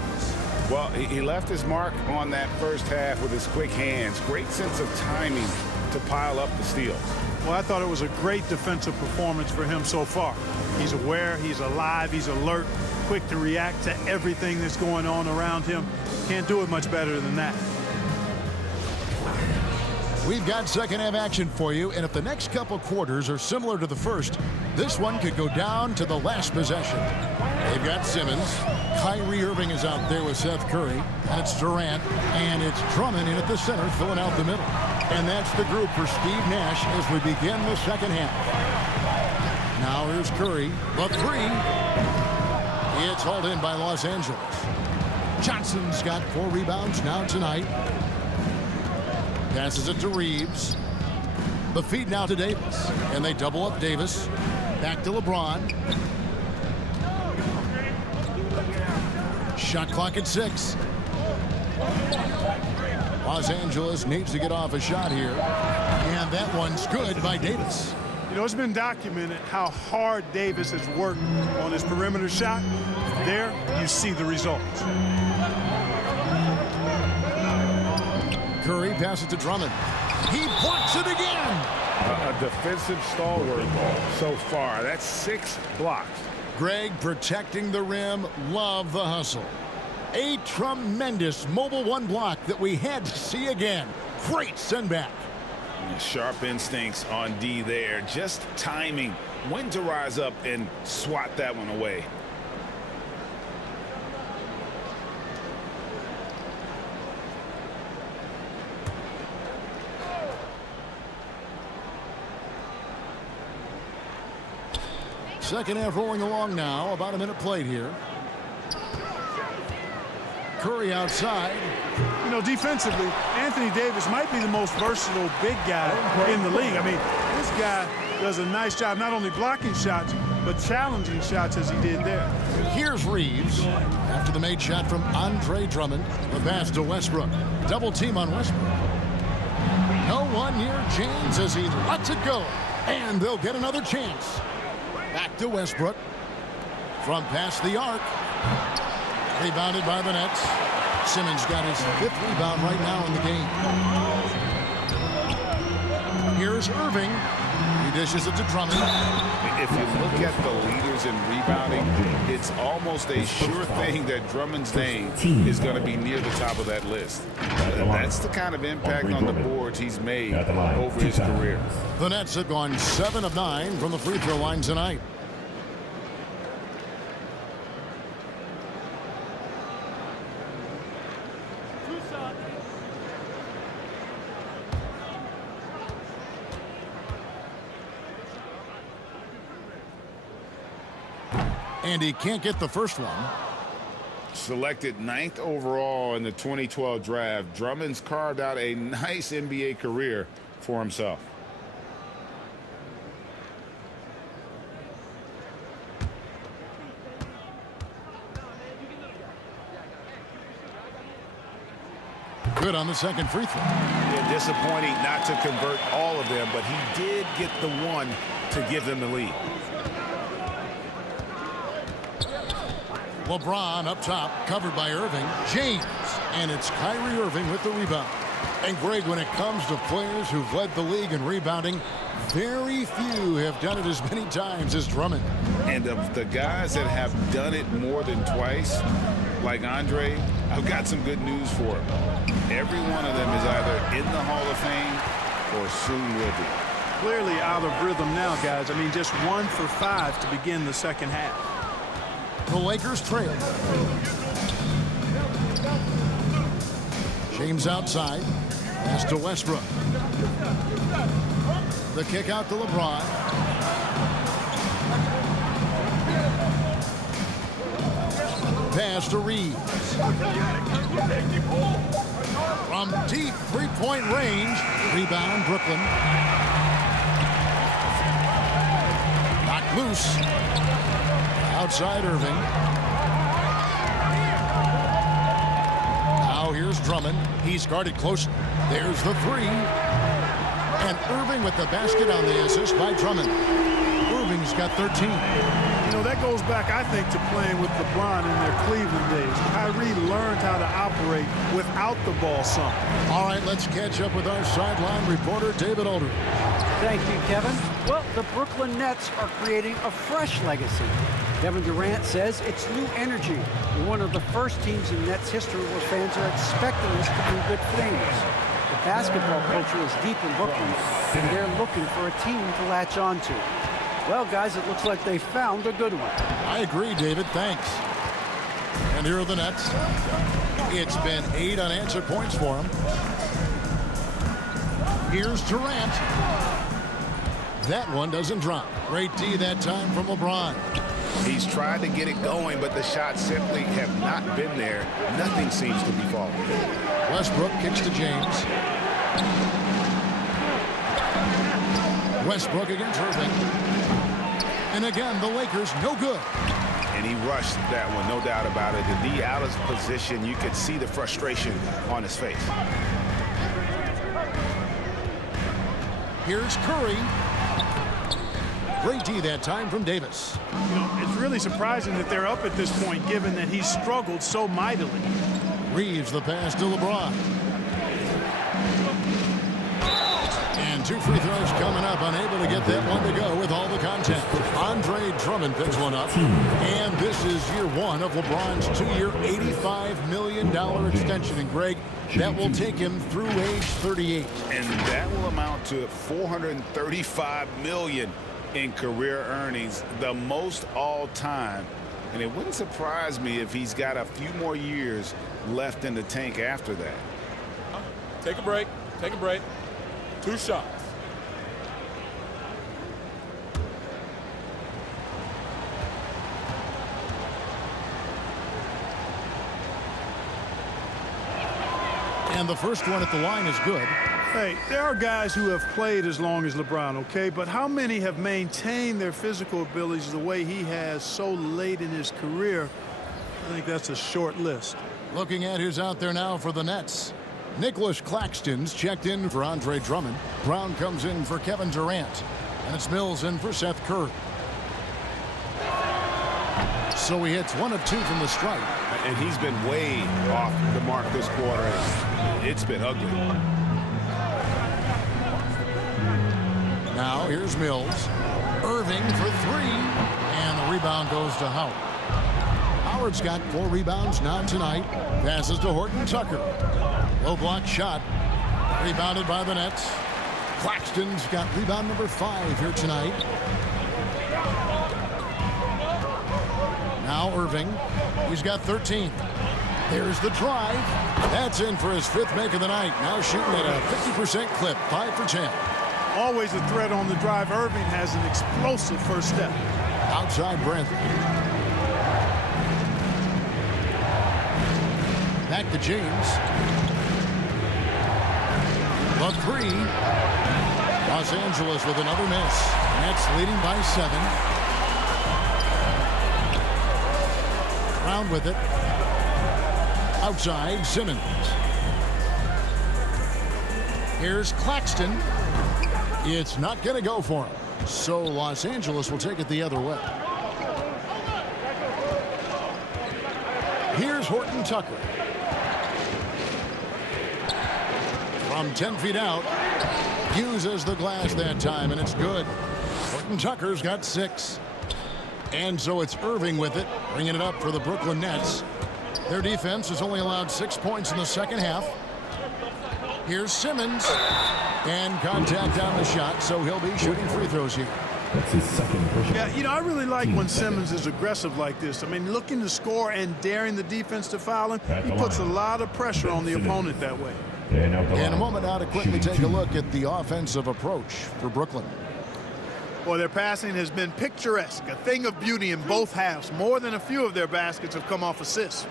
Well, he left his mark on that first half with his quick hands. Great sense of timing to pile up the steals. Well, I thought it was a great defensive performance for him so far. He's aware, he's alive, he's alert, quick to react to everything that's going on around him. Can't do it much better than that. We've got second half action for you, and if the next couple quarters are similar to the first, this one could go down to the last possession. They've got Simmons. Kyrie Irving is out there with Seth Curry, and it's Durant, and it's Drummond in at the center, filling out the middle. And that's the group for Steve Nash as we begin the second half. Now here's Curry, the three. It's hauled in by Los Angeles. Johnson's got 4 rebounds now tonight. Passes it to Reeves. The feed now to Davis. And they double up Davis. Back to LeBron. Shot clock at 6. Los Angeles needs to get off a shot here. And that one's good by Davis. You know, it's been documented how hard Davis has worked on his perimeter shot. There, you see the results. Curry passes to Drummond. He blocks it again. A defensive stalwart so far. That's 6 blocks. Greg protecting the rim. Love the hustle. A tremendous mobile 1 block that we had to see again. Great send back. Sharp instincts on D there. Just timing. When to rise up and swat that one away. Second half rolling along now. About a minute played here. Curry outside. You know, defensively, Anthony Davis might be the most versatile big guy in the league. I mean, this guy does a nice job not only blocking shots, but challenging shots as he did there. Here's Reeves. After the made shot from Andre Drummond. The pass to Westbrook. Double team on Westbrook. No one near James as he lets it go. And they'll get another chance. Back to Westbrook. From past the arc. Rebounded by the Nets. Simmons got his 5th rebound right now in the game. Here's Irving. He dishes it to Drummond. If you look at the leaders in rebounding, it's almost a sure thing that Drummond's name is going to be near the top of that list. That's the kind of impact on the boards he's made over his career. The Nets have gone 7 of 9 from the free throw line tonight. And he can't get the first one. Selected 9th overall in the 2012 draft, Drummond's carved out a nice NBA career for himself. Good on the second free throw. Yeah, disappointing not to convert all of them, but he did get the one to give them the lead. LeBron up top, covered by Irving. James, and it's Kyrie Irving with the rebound. And Greg, when it comes to players who've led the league in rebounding, very few have done it as many times as Drummond. And of the guys that have done it more than twice, like Andre, I've got some good news for him. Every one of them is either in the Hall of Fame or soon will be. Clearly out of rhythm now, guys. I mean, just 1 for 5 to begin the second half. The Lakers trail. James outside. Pass to Westbrook. The kick out to LeBron. Pass to Reeves. From deep three-point range. Rebound, Brooklyn. Knocked loose. Outside Irving. Now here's Drummond. He's guarded closely. There's the three. And Irving with the basket on the assist by Drummond. Irving's got 13. You know, that goes back, I think, to playing with LeBron in their Cleveland days. Kyrie learned how to operate without the ball some. All right, let's catch up with our sideline reporter, David Aldridge. Thank you, Kevin. Well, the Brooklyn Nets are creating a fresh legacy. Kevin Durant says it's new energy. We're one of the first teams in Nets history where fans are expecting us to do good things. The basketball culture is deep in Brooklyn, and they're looking for a team to latch on to. Well, guys, it looks like they found a good one. I agree, David. Thanks. And here are the Nets. It's been 8 unanswered points for them. Here's Durant. That one doesn't drop. Great D that time from LeBron. He's tried to get it going, but the shots simply have not been there. Nothing seems to be falling. Westbrook kicks to James. Westbrook against Irving. And again, the Lakers no good. And he rushed that one, no doubt about it. The D out of position, you could see the frustration on his face. Here's Curry. Great D that time from Davis. You know, it's really surprising that they're up at this point, given that he struggled so mightily. Reeves the pass to LeBron. And 2 free throws coming up, unable to get that one to go with all the contact. Andre Drummond picks one up. And this is year 1 of LeBron's 2-year, $85 million extension. And Greg, that will take him through age 38. And that will amount to $435 million in career earnings, the most all time. And it wouldn't surprise me if he's got a few more years left in the tank after that. Take a break. Take a break. 2 shots. And the first one at the line is good. Hey, there are guys who have played as long as LeBron, okay? But how many have maintained their physical abilities the way he has so late in his career? I think that's a short list. Looking at who's out there now for the Nets. Nicholas Claxton's checked in for Andre Drummond. Brown comes in for Kevin Durant. And it's Mills in for Seth Curry. So he hits 1 of 2 from the stripe. And he's been way off the mark this quarter. It's been ugly. Now here's Mills. Irving for 3. And the rebound goes to Howard. Howard's got 4 rebounds now tonight. Passes to Horton Tucker. Low block shot. Rebounded by the Nets. Claxton's got rebound number 5 here tonight. Now Irving. He's got 13. There's the drive. That's in for his 5th make of the night. Now shooting at a 50% clip. 5 for 10. Always a threat on the drive. Irving has an explosive first step. Outside Brantley. Back to James. The three. Los Angeles with another miss. Nets leading by 7. Brown with it. Outside, Simmons. Here's Claxton. It's not going to go for him. So Los Angeles will take it the other way. Here's Horton Tucker. From 10 feet out. Uses the glass that time, and it's good. Horton Tucker's got 6. And so it's Irving with it, bringing it up for the Brooklyn Nets. Their defense has only allowed 6 points in the second half. Here's Simmons. And contact on the shot, so he'll be shooting free throws here. That's his second push. Yeah, you know, I really like when Simmons is aggressive like this. I mean, looking to score and daring the defense to foul him, he puts a lot of pressure on the opponent that way. In a moment now to quickly take a look at the offensive approach for Brooklyn. Boy, their passing has been picturesque, a thing of beauty in both halves. More than a few of their baskets have come off assists.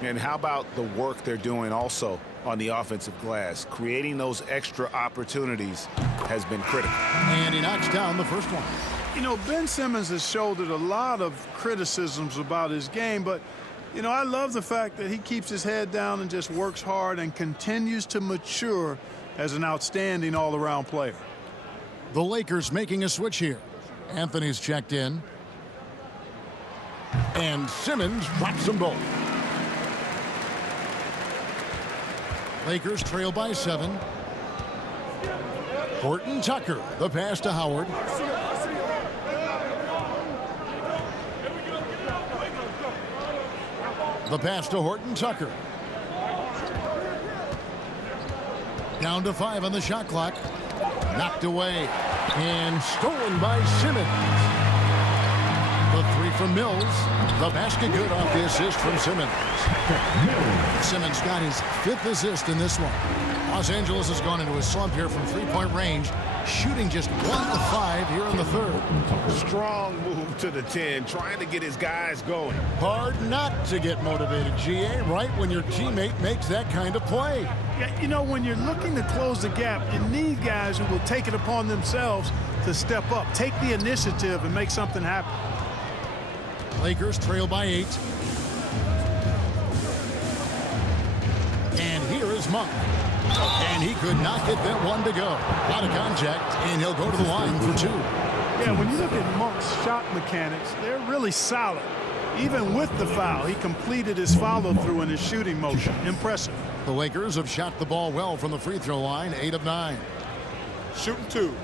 And how about the work they're doing also on the offensive glass? Creating those extra opportunities has been critical. And he knocks down the first one. You know, Ben Simmons has shouldered a lot of criticisms about his game, but, you know, I love the fact that he keeps his head down and just works hard and continues to mature as an outstanding all-around player. The Lakers making a switch here. Anthony's checked in. And Simmons drops them both. Lakers trail by 7. Horton Tucker, the pass to Howard. The pass to Horton Tucker. Down to 5 on the shot clock. Knocked away and stolen by Simmons. The 3 from Mills. The basket good off the assist from Simmons. Simmons got his 5th assist in this one. Los Angeles has gone into a slump here from 3-point range, shooting just 1 of 5 here in the third. Strong move to the 10, trying to get his guys going. Hard not to get motivated, GA, right when your teammate makes that kind of play. Yeah, you know, when you're looking to close the gap, you need guys who will take it upon themselves to step up, take the initiative, and make something happen. Lakers trail by 8. And here is Monk. And he could not get that one to go. Out of contact, and he'll go to the line for 2. Yeah, when you look at Monk's shot mechanics, they're really solid. Even with the foul, he completed his follow-through in his shooting motion. Impressive. The Lakers have shot the ball well from the free throw line, 8 of 9. Shooting 2.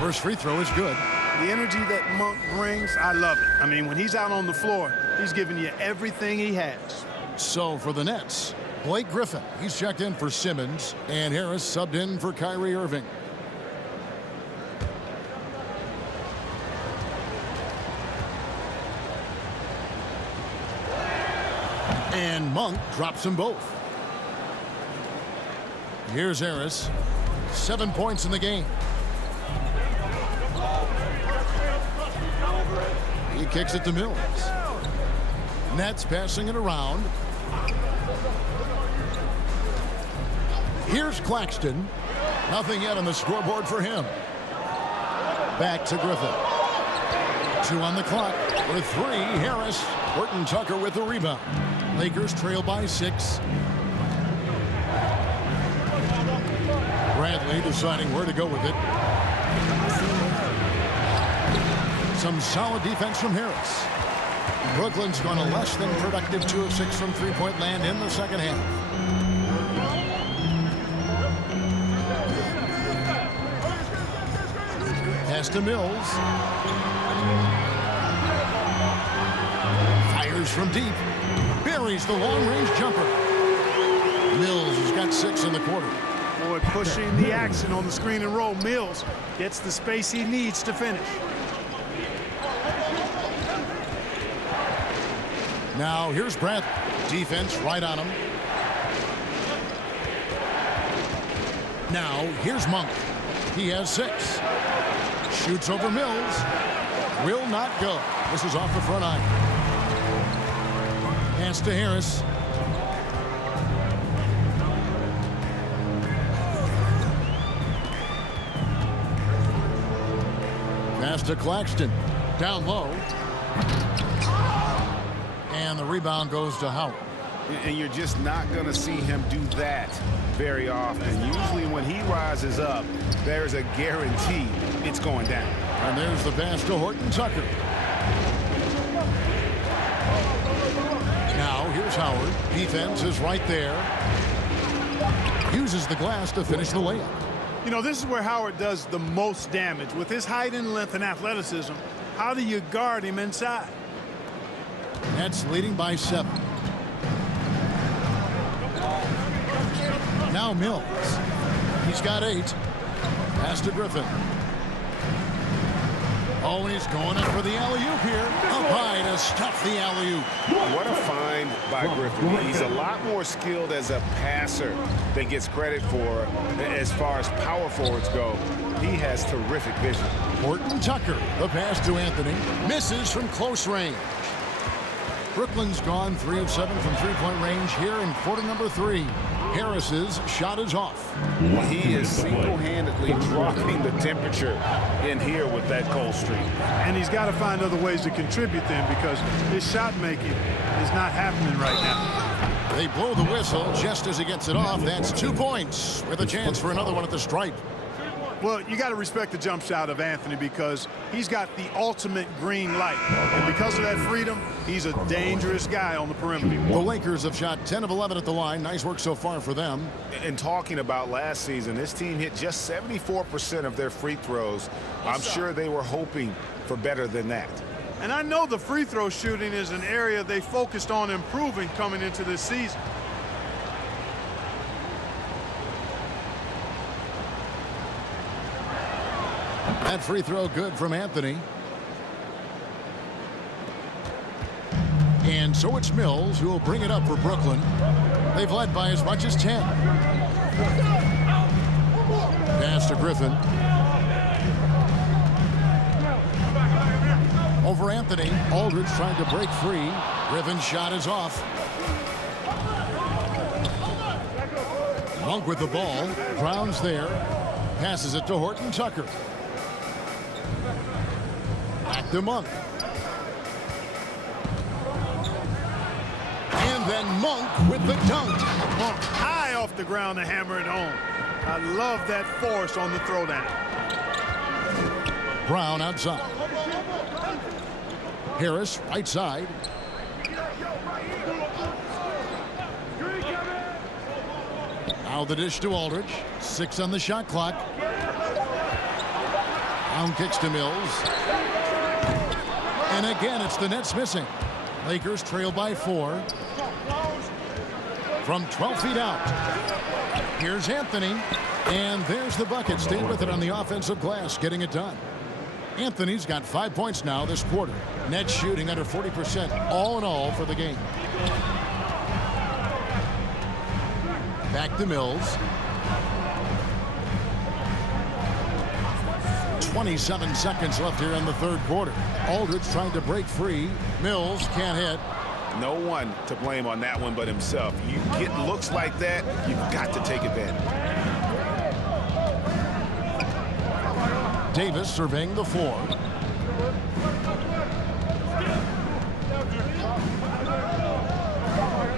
First free throw is good. The energy that Monk brings, I love it. I mean, when he's out on the floor, he's giving you everything he has. So for the Nets, Blake Griffin, he's checked in for Simmons, and Harris subbed in for Kyrie Irving. And Monk drops them both. Here's Harris. 7 points in the game. He kicks it to Mills. Nets passing it around. Here's Claxton. Nothing yet on the scoreboard for him. Back to Griffin. 2 on the clock. For 3, Harris. Horton Tucker with the rebound. Lakers trail by 6. Bradley deciding where to go with it. Some solid defense from Harris. Brooklyn's gone a less than productive 2 of 6 from three-point land in the second half. Pass to Mills. Fires from deep. Buries the long-range jumper. Mills has got 6 in the quarter. Boy, pushing the action on the screen and roll. Mills gets the space he needs to finish. Now here's Bradley. Defense right on him. Now here's Monk. He has 6. Shoots over Mills. Will not go. This is off the front iron. Pass to Harris. Pass to Claxton. Down low. And the rebound goes to Howard. And you're just not going to see him do that very often. Usually when he rises up, there's a guarantee it's going down. And there's the pass to Horton Tucker. Now here's Howard. Defense is right there. Uses the glass to finish the layup. You know, this is where Howard does the most damage. With his height and length and athleticism, how do you guard him inside? Nets leading by 7. Now Mills. He's got 8. Pass to Griffin. Oh, and he's going up for the alley-oop here. Up high to stuff the alley-oop. What a find by Griffin. He's a lot more skilled as a passer than gets credit for as far as power forwards go. He has terrific vision. Horton Tucker, the pass to Anthony. Misses from close range. Brooklyn's gone 3 of 7 from three-point range here in quarter number 3. Harris's shot is off. Well, he is single-handedly dropping the temperature in here with that cold streak. And he's got to find other ways to contribute then, because his shot making is not happening right now. They blow the whistle just as he gets it off. That's 2 points with a chance for another one at the stripe. Well, you got to respect the jump shot of Anthony because he's got the ultimate green light. And because of that freedom, he's a dangerous guy on the perimeter. The Lakers have shot 10 of 11 at the line. Nice work so far for them. And talking about last season, this team hit just 74% of their free throws. I'm sure they were hoping for better than that. And I know the free throw shooting is an area they focused on improving coming into this season. That free throw good from Anthony. And so it's Mills who will bring it up for Brooklyn. They've led by as much as 10. Pass to Griffin. Over Anthony. Aldridge trying to break free. Griffin's shot is off. Monk with the ball. Brown's there. Passes it to Horton Tucker. Back to Monk. And then Monk with the dunk. Monk high off the ground to hammer it home. I love that force on the throwdown. Brown outside. Harris right side. Now the dish to Aldridge. 6 on the shot clock. Brown kicks to Mills. And again, it's the Nets missing. Lakers trail by 4. From 12 feet out. Here's Anthony. And there's the bucket. Staying with it on the offensive glass, getting it done. Anthony's got 5 points now this quarter. Nets shooting under 40% all in all for the game. Back to Mills. 27 seconds left here in the third quarter. Aldridge trying to break free. Mills can't hit. No one to blame on that one but himself. You get looks like that, you've got to take advantage. Davis surveying the floor.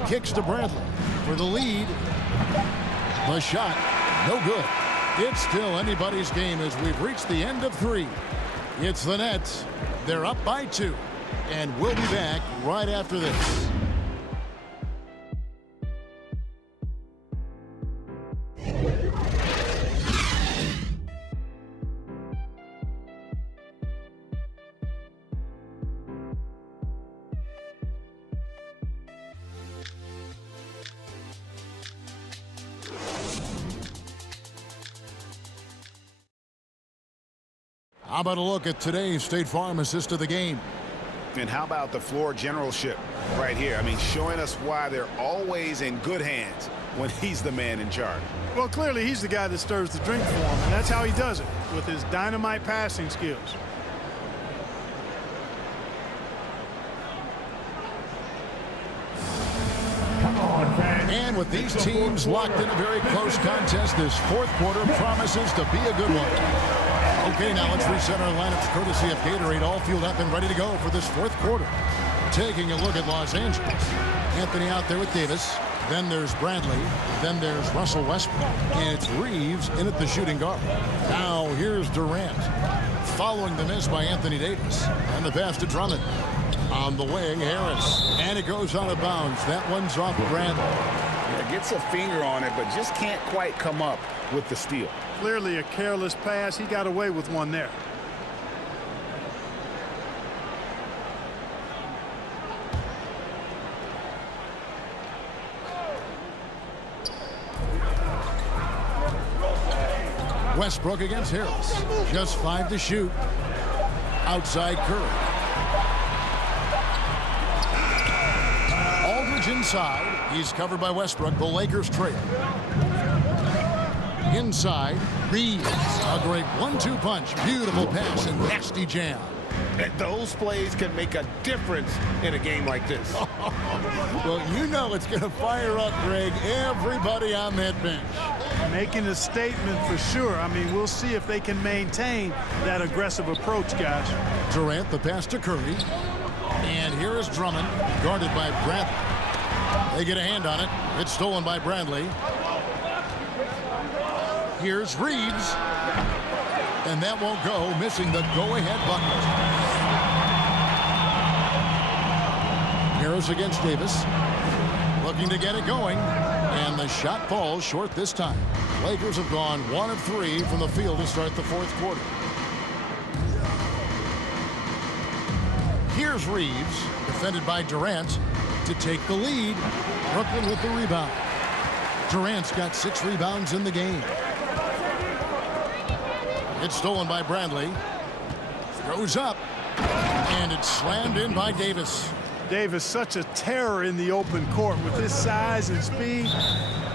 Kicks to Bradley for the lead. The shot, no good. It's still anybody's game as we've reached the end of 3. It's the Nets. They're up by 2. And we'll be back right after this. How about a look at today's State Farm assist of the game? And how about the floor generalship right here? I mean, showing us why they're always in good hands when he's the man in charge. Well, clearly he's the guy that stirs the drink for him, and that's how he does it, with his dynamite passing skills. And with these teams locked in a very close contest, this fourth quarter promises to be a good one. Okay, now let's reset our lineups courtesy of Gatorade, all fueled up and ready to go for this fourth quarter. Taking a look at Los Angeles. Anthony out there with Davis. Then there's Bradley. Then there's Russell Westbrook. And it's Reeves in at the shooting guard. Now here's Durant. Following the miss by Anthony Davis. And the pass to Drummond. On the wing, Harris. And it goes out of bounds. That one's off Bradley. Yeah, gets a finger on it, but just can't quite come up with the steal. Clearly a careless pass. He got away with one there. Westbrook against Harris. Just 5 to shoot. Outside Curry. Aldridge inside. He's covered by Westbrook. The Lakers trail. Inside, Reeves. A great 1-2 punch. Beautiful pass and nasty jam. And those plays can make a difference in a game like this. Well, you know it's going to fire up, Greg, everybody on that bench. Making a statement for sure. I mean, we'll see if they can maintain that aggressive approach, guys. Durant, the pass to Curry. And here is Drummond, guarded by Bradley. They get a hand on it. It's stolen by Bradley. Here's Reeves. And that won't go, missing the go-ahead bucket. Harris against Davis. Looking to get it going. And the shot falls short this time. Lakers have gone 1 of 3 from the field to start the fourth quarter. Here's Reeves, defended by Durant, to take the lead. Brooklyn with the rebound. Durant's got 6 rebounds in the game. It's stolen by Bradley. Throws up. And it's slammed in by Davis. Davis, such a terror in the open court with his size and speed.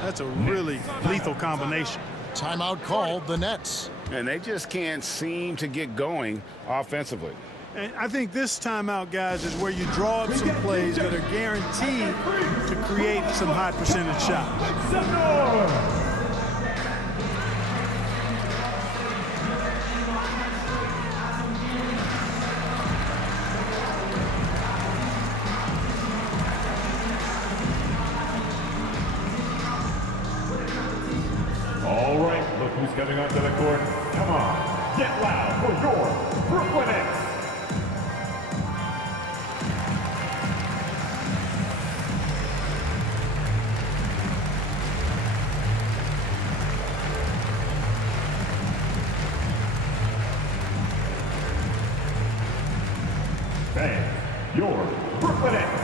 That's a really lethal combination. Timeout called, the Nets. And they just can't seem to get going offensively. And I think this timeout, guys, is where you draw up some plays that are guaranteed to create some high percentage shots. All right, look who's coming onto the court. Come on, get loud for your Brooklyn Nets. Fans, your Brooklyn Nets.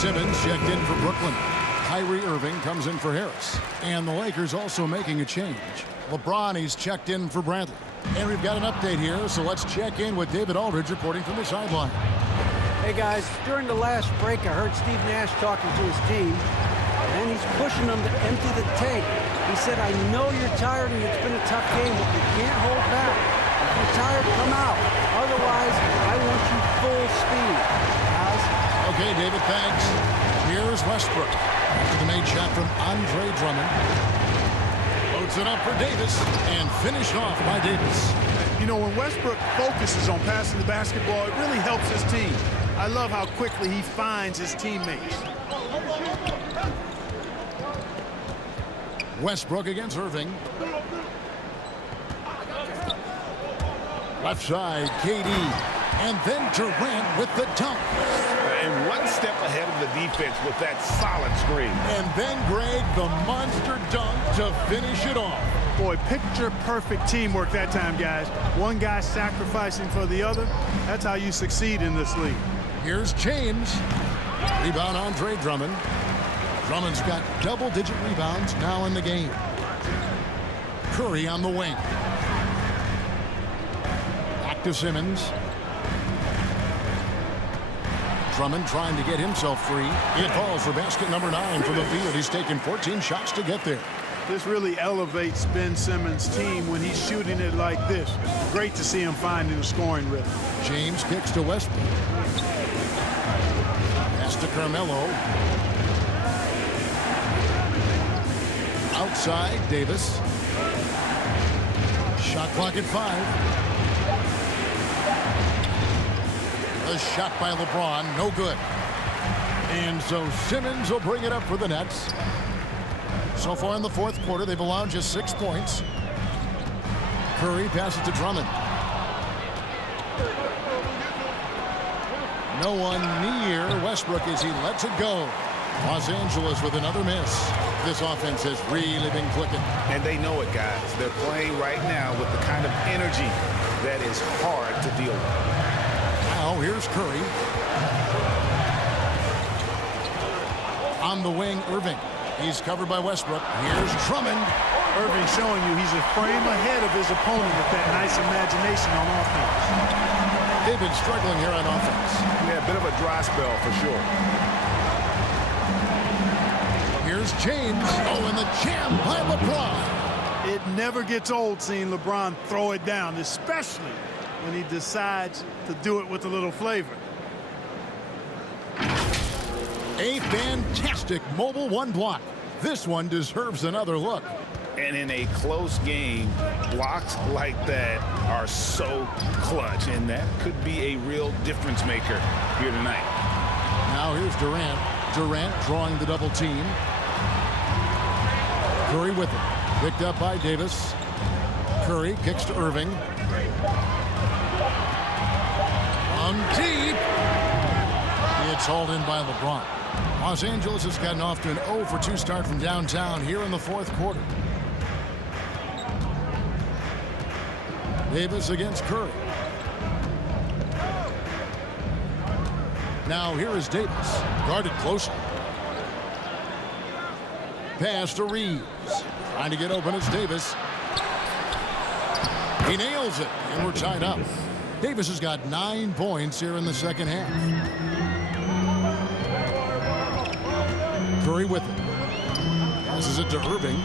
Simmons checked in for Brooklyn. Kyrie Irving comes in for Harris. And the Lakers also making a change. LeBron, he's checked in for Bradley. And we've got an update here, so let's check in with David Aldridge reporting from the sideline. Hey guys, during the last break I heard Steve Nash talking to his team, and he's pushing them to empty the tank. He said, I know you're tired and it's been a tough game, but you can't hold back. If you're tired, come out. Otherwise, I want you full speed. Guys. Okay, David, thanks. Here's Westbrook. After the made shot from Andre Drummond. Loads it up for Davis and finished off by Davis. You know, when Westbrook focuses on passing the basketball, it really helps his team. I love how quickly he finds his teammates. Westbrook against Irving. Left side, KD. And then Durant with the dunk. And one step ahead of the defense with that solid screen. And then, Greg, the monster dunk to finish it off. Boy, picture-perfect teamwork that time, guys. One guy sacrificing for the other. That's how you succeed in this league. Here's James. Rebound, Andre Drummond. Drummond's got double-digit rebounds now in the game. Curry on the wing. Back to Simmons. Drummond trying to get himself free. It falls for basket number 9 from the field. He's taken 14 shots to get there. This really elevates Ben Simmons' team when he's shooting it like this. Great to see him finding a scoring rhythm. James kicks to Westbrook. Pass to Carmelo. Outside, Davis. Shot clock at 5. A shot by LeBron, no good. And so Simmons will bring it up for the Nets. So far in the fourth quarter, they've allowed just 6 points. Curry passes to Drummond. No one near Westbrook as he lets it go. Los Angeles with another miss. This offense has really been clicking. And they know it, guys. They're playing right now with the kind of energy that is hard to deal with. Now here's Curry. On the wing, Irving. He's covered by Westbrook. Here's Drummond. Irving showing you he's a frame ahead of his opponent with that nice imagination on offense. They've been struggling here on offense. Yeah, a bit of a dry spell for sure. Here's James. Oh, and the jam by LeBron. It never gets old seeing LeBron throw it down, especially when he decides to do it with a little flavor. A fantastic mobile one block. This one deserves another look. And in a close game, blocks like that are so clutch, and that could be a real difference maker here tonight. Now here's Durant. Durant drawing the double team. Curry with it. Picked up by Davis. Curry kicks to Irving. On deep. It's hauled in by LeBron. Los Angeles has gotten off to an 0 for 2 start from downtown here in the fourth quarter. Davis against Curry. Now here is Davis. Guarded closely. Pass to Reeves. Trying to get open, it's Davis. He nails it, and we're tied up. Davis has got 9 points here in the second half. Curry with it. Passes it to Irving.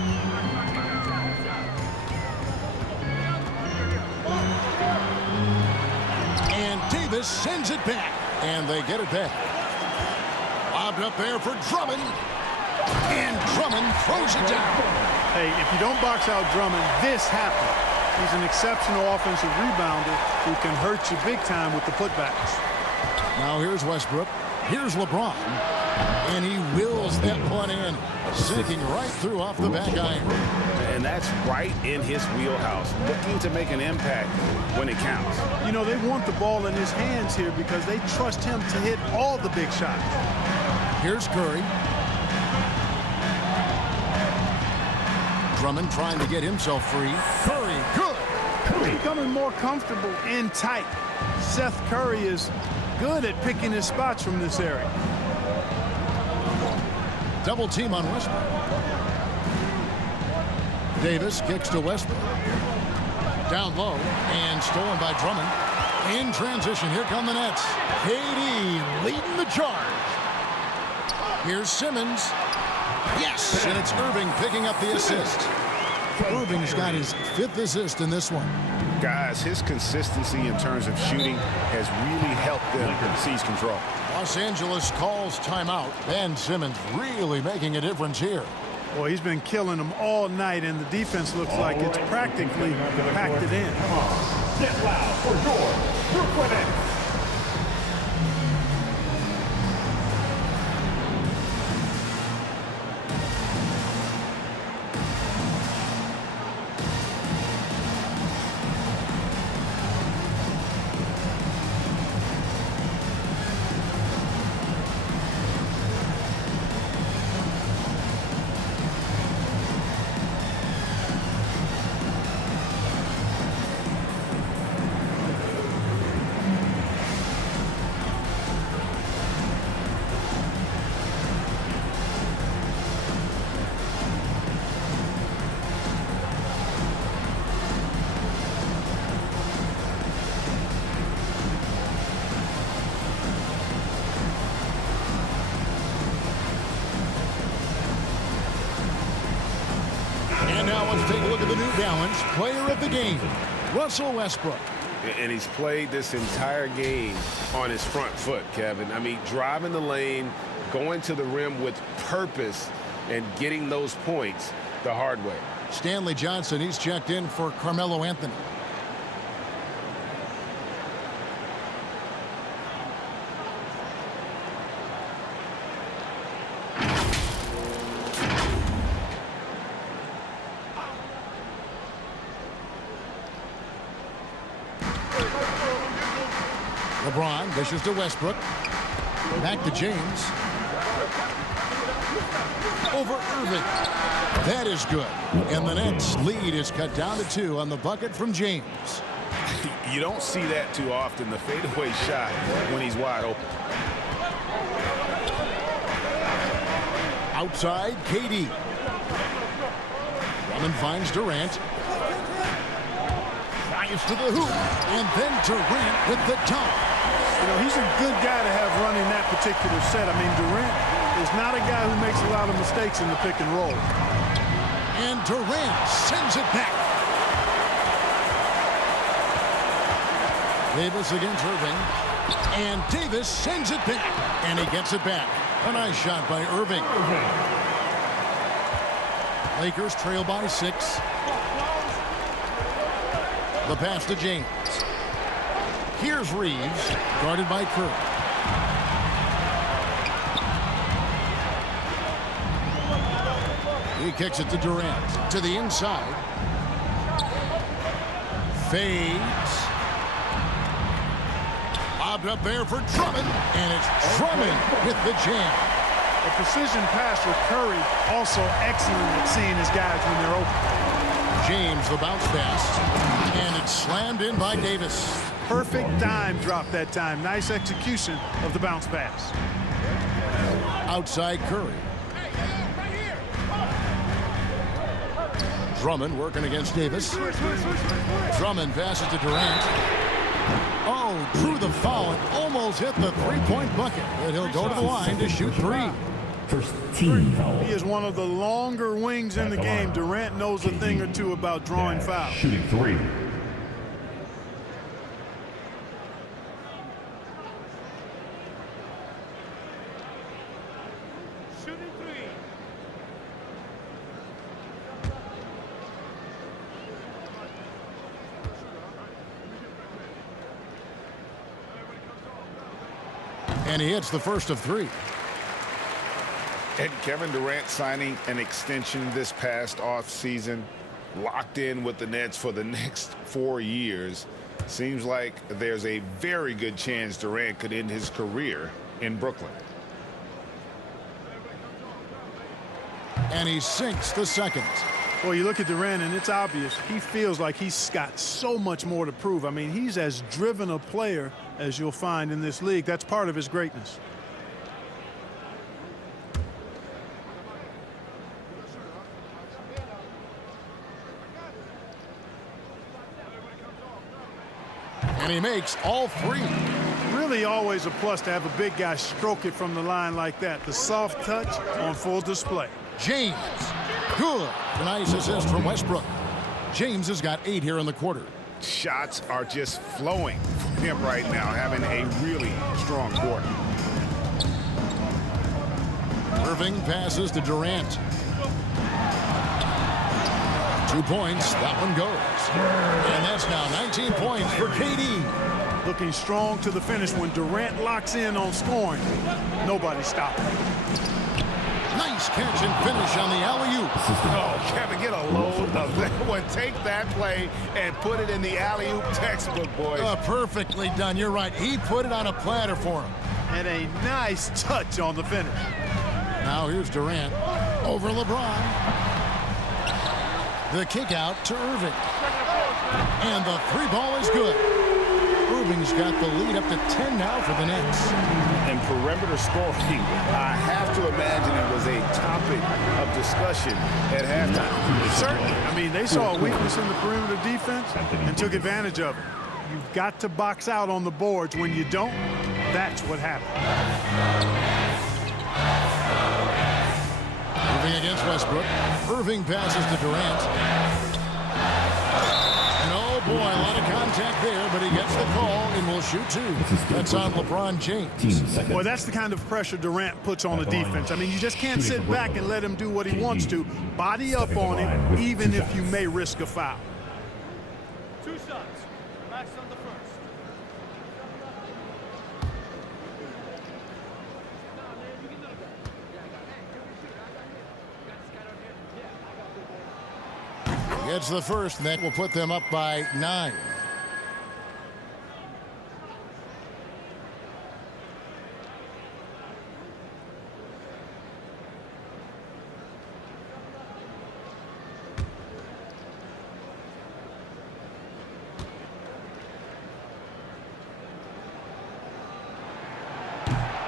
And Davis sends it back. And they get it back. Lobbed up there for Drummond. And Drummond throws it down. Hey, if you don't box out Drummond, this happens. He's an exceptional offensive rebounder who can hurt you big time with the putbacks. Now here's Westbrook. Here's LeBron. And he wills that one in, sinking right through off the back iron. And that's right in his wheelhouse, looking to make an impact when it counts. You know, they want the ball in his hands here because they trust him to hit all the big shots. Here's Curry. Drummond trying to get himself free. Curry, good. He's becoming more comfortable and tight. Seth Curry is good at picking his spots from this area. Double team on Westbrook. Davis kicks to Westbrook. Down low and stolen by Drummond. In transition, here come the Nets. KD leading the charge. Here's Simmons. Yes, and it's Irving picking up the assist. Irving's got his 5th assist in this one. Guys, his consistency in terms of shooting has really helped them seize control. Los Angeles calls timeout. Ben Simmons really making a difference here. Well, he's been killing them all night, and the defense looks like it's practically packed it in. Come on, get loud for your Brooklyn Nets. Challenge player of the game, Russell Westbrook. And he's played this entire game on his front foot, Kevin. I mean, driving the lane, going to the rim with purpose, and getting those points the hard way. Stanley Johnson, he's checked in for Carmelo Anthony. LeBron dishes to Westbrook. Back to James. Over Irving. That is good. And the Nets lead is cut down to 2 on the bucket from James. You don't see that too often, the fadeaway shot when he's wide open. Outside, KD. Drummond finds Durant. Drives to the hoop. And then Durant with the dunk. You know, he's a good guy to have running that particular set. I mean, Durant is not a guy who makes a lot of mistakes in the pick and roll. And Durant sends it back. Davis against Irving. And Davis sends it back. And he gets it back. A nice shot by Irving. Lakers trail by 6. The pass to James. Here's Reeves, guarded by Curry. He kicks it to Durant. To the inside. Fades. Lobbed up there for Drummond. And it's Drummond with the jam. A precision pass for Curry, also excellent at seeing his guys when they're open. James, the bounce pass. And it's slammed in by Davis. Perfect dime drop that time. Nice execution of the bounce pass. Outside Curry. Drummond working against Davis. Drummond passes to Durant. Oh, drew the foul and almost hit the three-point bucket. But he'll go to the line to shoot 3. First team foul. He is one of the longer wings in the game. Durant knows a thing or two about drawing fouls. Shooting 3. And he hits the first of 3. And Kevin Durant signing an extension this past offseason, locked in with the Nets for the next 4 years. Seems like there's a very good chance Durant could end his career in Brooklyn. And he sinks the second. Well, you look at Durant, and it's obvious he feels like he's got so much more to prove. I mean, he's as driven a player as you'll find in this league. That's part of his greatness. And he makes all 3. Really always a plus to have a big guy stroke it from the line like that. The soft touch on full display. James. Good. A nice assist from Westbrook. James has got 8 here in the quarter. Shots are just flowing for him right now, having a really strong quarter. Irving passes to Durant. 2 points. That one goes. And that's now 19 points for KD. Looking strong to the finish. When Durant locks in on scoring, nobody stops him. Nice catch and finish on the alley-oop. Oh, Kevin, get a load of that one. Take that play and put it in the alley-oop textbook, boys. Perfectly done. You're right. He put it on a platter for him. And a nice touch on the finish. Now here's Durant over LeBron. The kick out to Irving. And the 3 ball is good. Irving's got the lead up to 10 now for the Nets. And perimeter scoring, I have to imagine it was a topic of discussion at halftime. Certainly. I mean, they saw a weakness in the perimeter defense and took advantage of it. You've got to box out on the boards. When you don't, that's what happens. Irving against Westbrook. Irving passes to Durant. shoot two. That's on LeBron James. Well, that's the kind of pressure Durant puts on the defense. I mean, you just can't sit back and let him do what he wants to. Body up on him, even if you may risk a foul. 2 shots. Max on the first. Gets the first, and that will put them up by 9.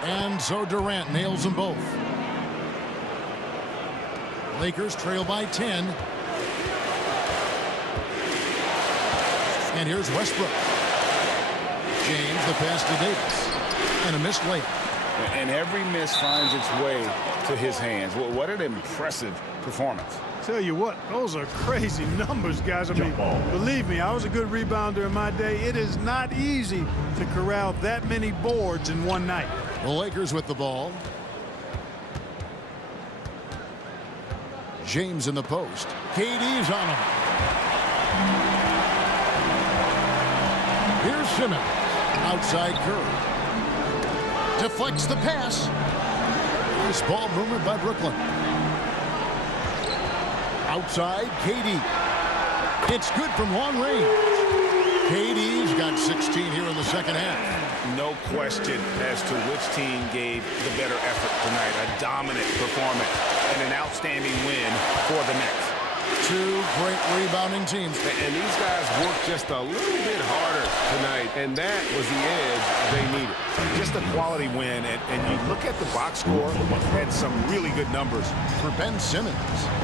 And so Durant nails them both. Lakers trail by 10. And here's Westbrook. James, the pass to Davis. And a missed layup. And every miss finds its way to his hands. Well, what an impressive performance. Tell you what, those are crazy numbers, guys. I mean, believe me, I was a good rebounder in my day. It is not easy to corral that many boards in one night. The Lakers with the ball. James in the post. KD's on him. Here's Simmons. Outside Curry. Deflects the pass. Nice ball movement by Brooklyn. Outside KD. It's good from long range. KD's got 16 here in the second half. No question as to which team gave the better effort tonight. A dominant performance and an outstanding win for the Nets. 2 great rebounding teams. And these guys worked just a little bit harder tonight, and that was the edge they needed. Just a quality win, and you look at the box score and some really good numbers. For Ben Simmons.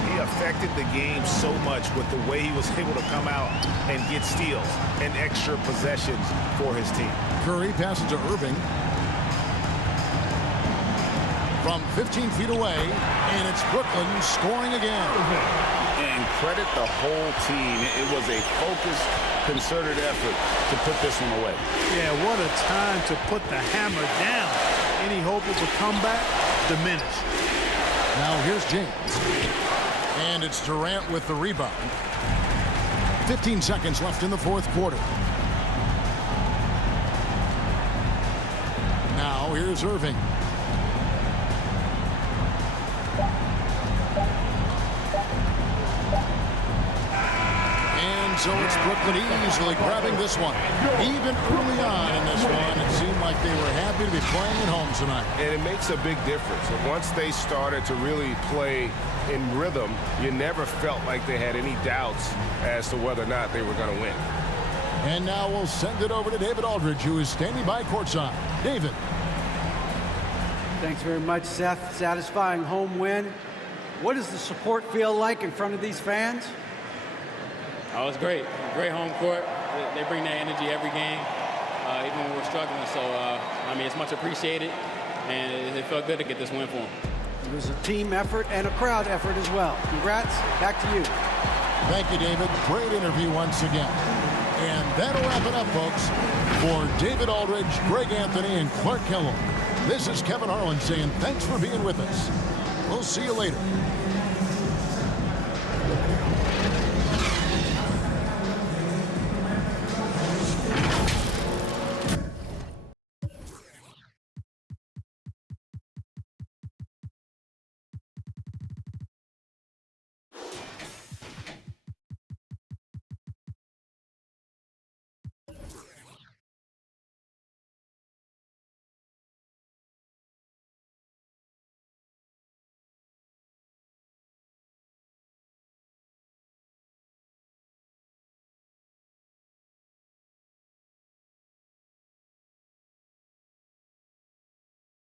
He affected the game so much with the way he was able to come out and get steals and extra possessions for his team. Curry passes to Irving. From 15 feet away, and it's Brooklyn scoring again. And credit the whole team. It was a focused, concerted effort to put this one away. Yeah, what a time to put the hammer down. Any hope of a comeback diminished. Now here's James. And it's Durant with the rebound. 15 seconds left in the fourth quarter. Now here's Irving. So it's Brooklyn easily grabbing this one. Even early on in this one, it seemed like they were happy to be playing at home tonight. And it makes a big difference. And once they started to really play in rhythm, you never felt like they had any doubts as to whether or not they were going to win. And now we'll send it over to David Aldridge, who is standing by courtside. David. Thanks very much, Seth. Satisfying home win. What does the support feel like in front of these fans? Oh, it's great. Great home court. They bring that energy every game, even when we're struggling. So, I mean, it's much appreciated, and it felt good to get this win for them. It was a team effort and a crowd effort as well. Congrats. Back to you. Thank you, David. Great interview once again. And that'll wrap it up, folks. For David Aldridge, Greg Anthony, and Clark Kellogg, this is Kevin Harlan saying thanks for being with us. We'll see you later.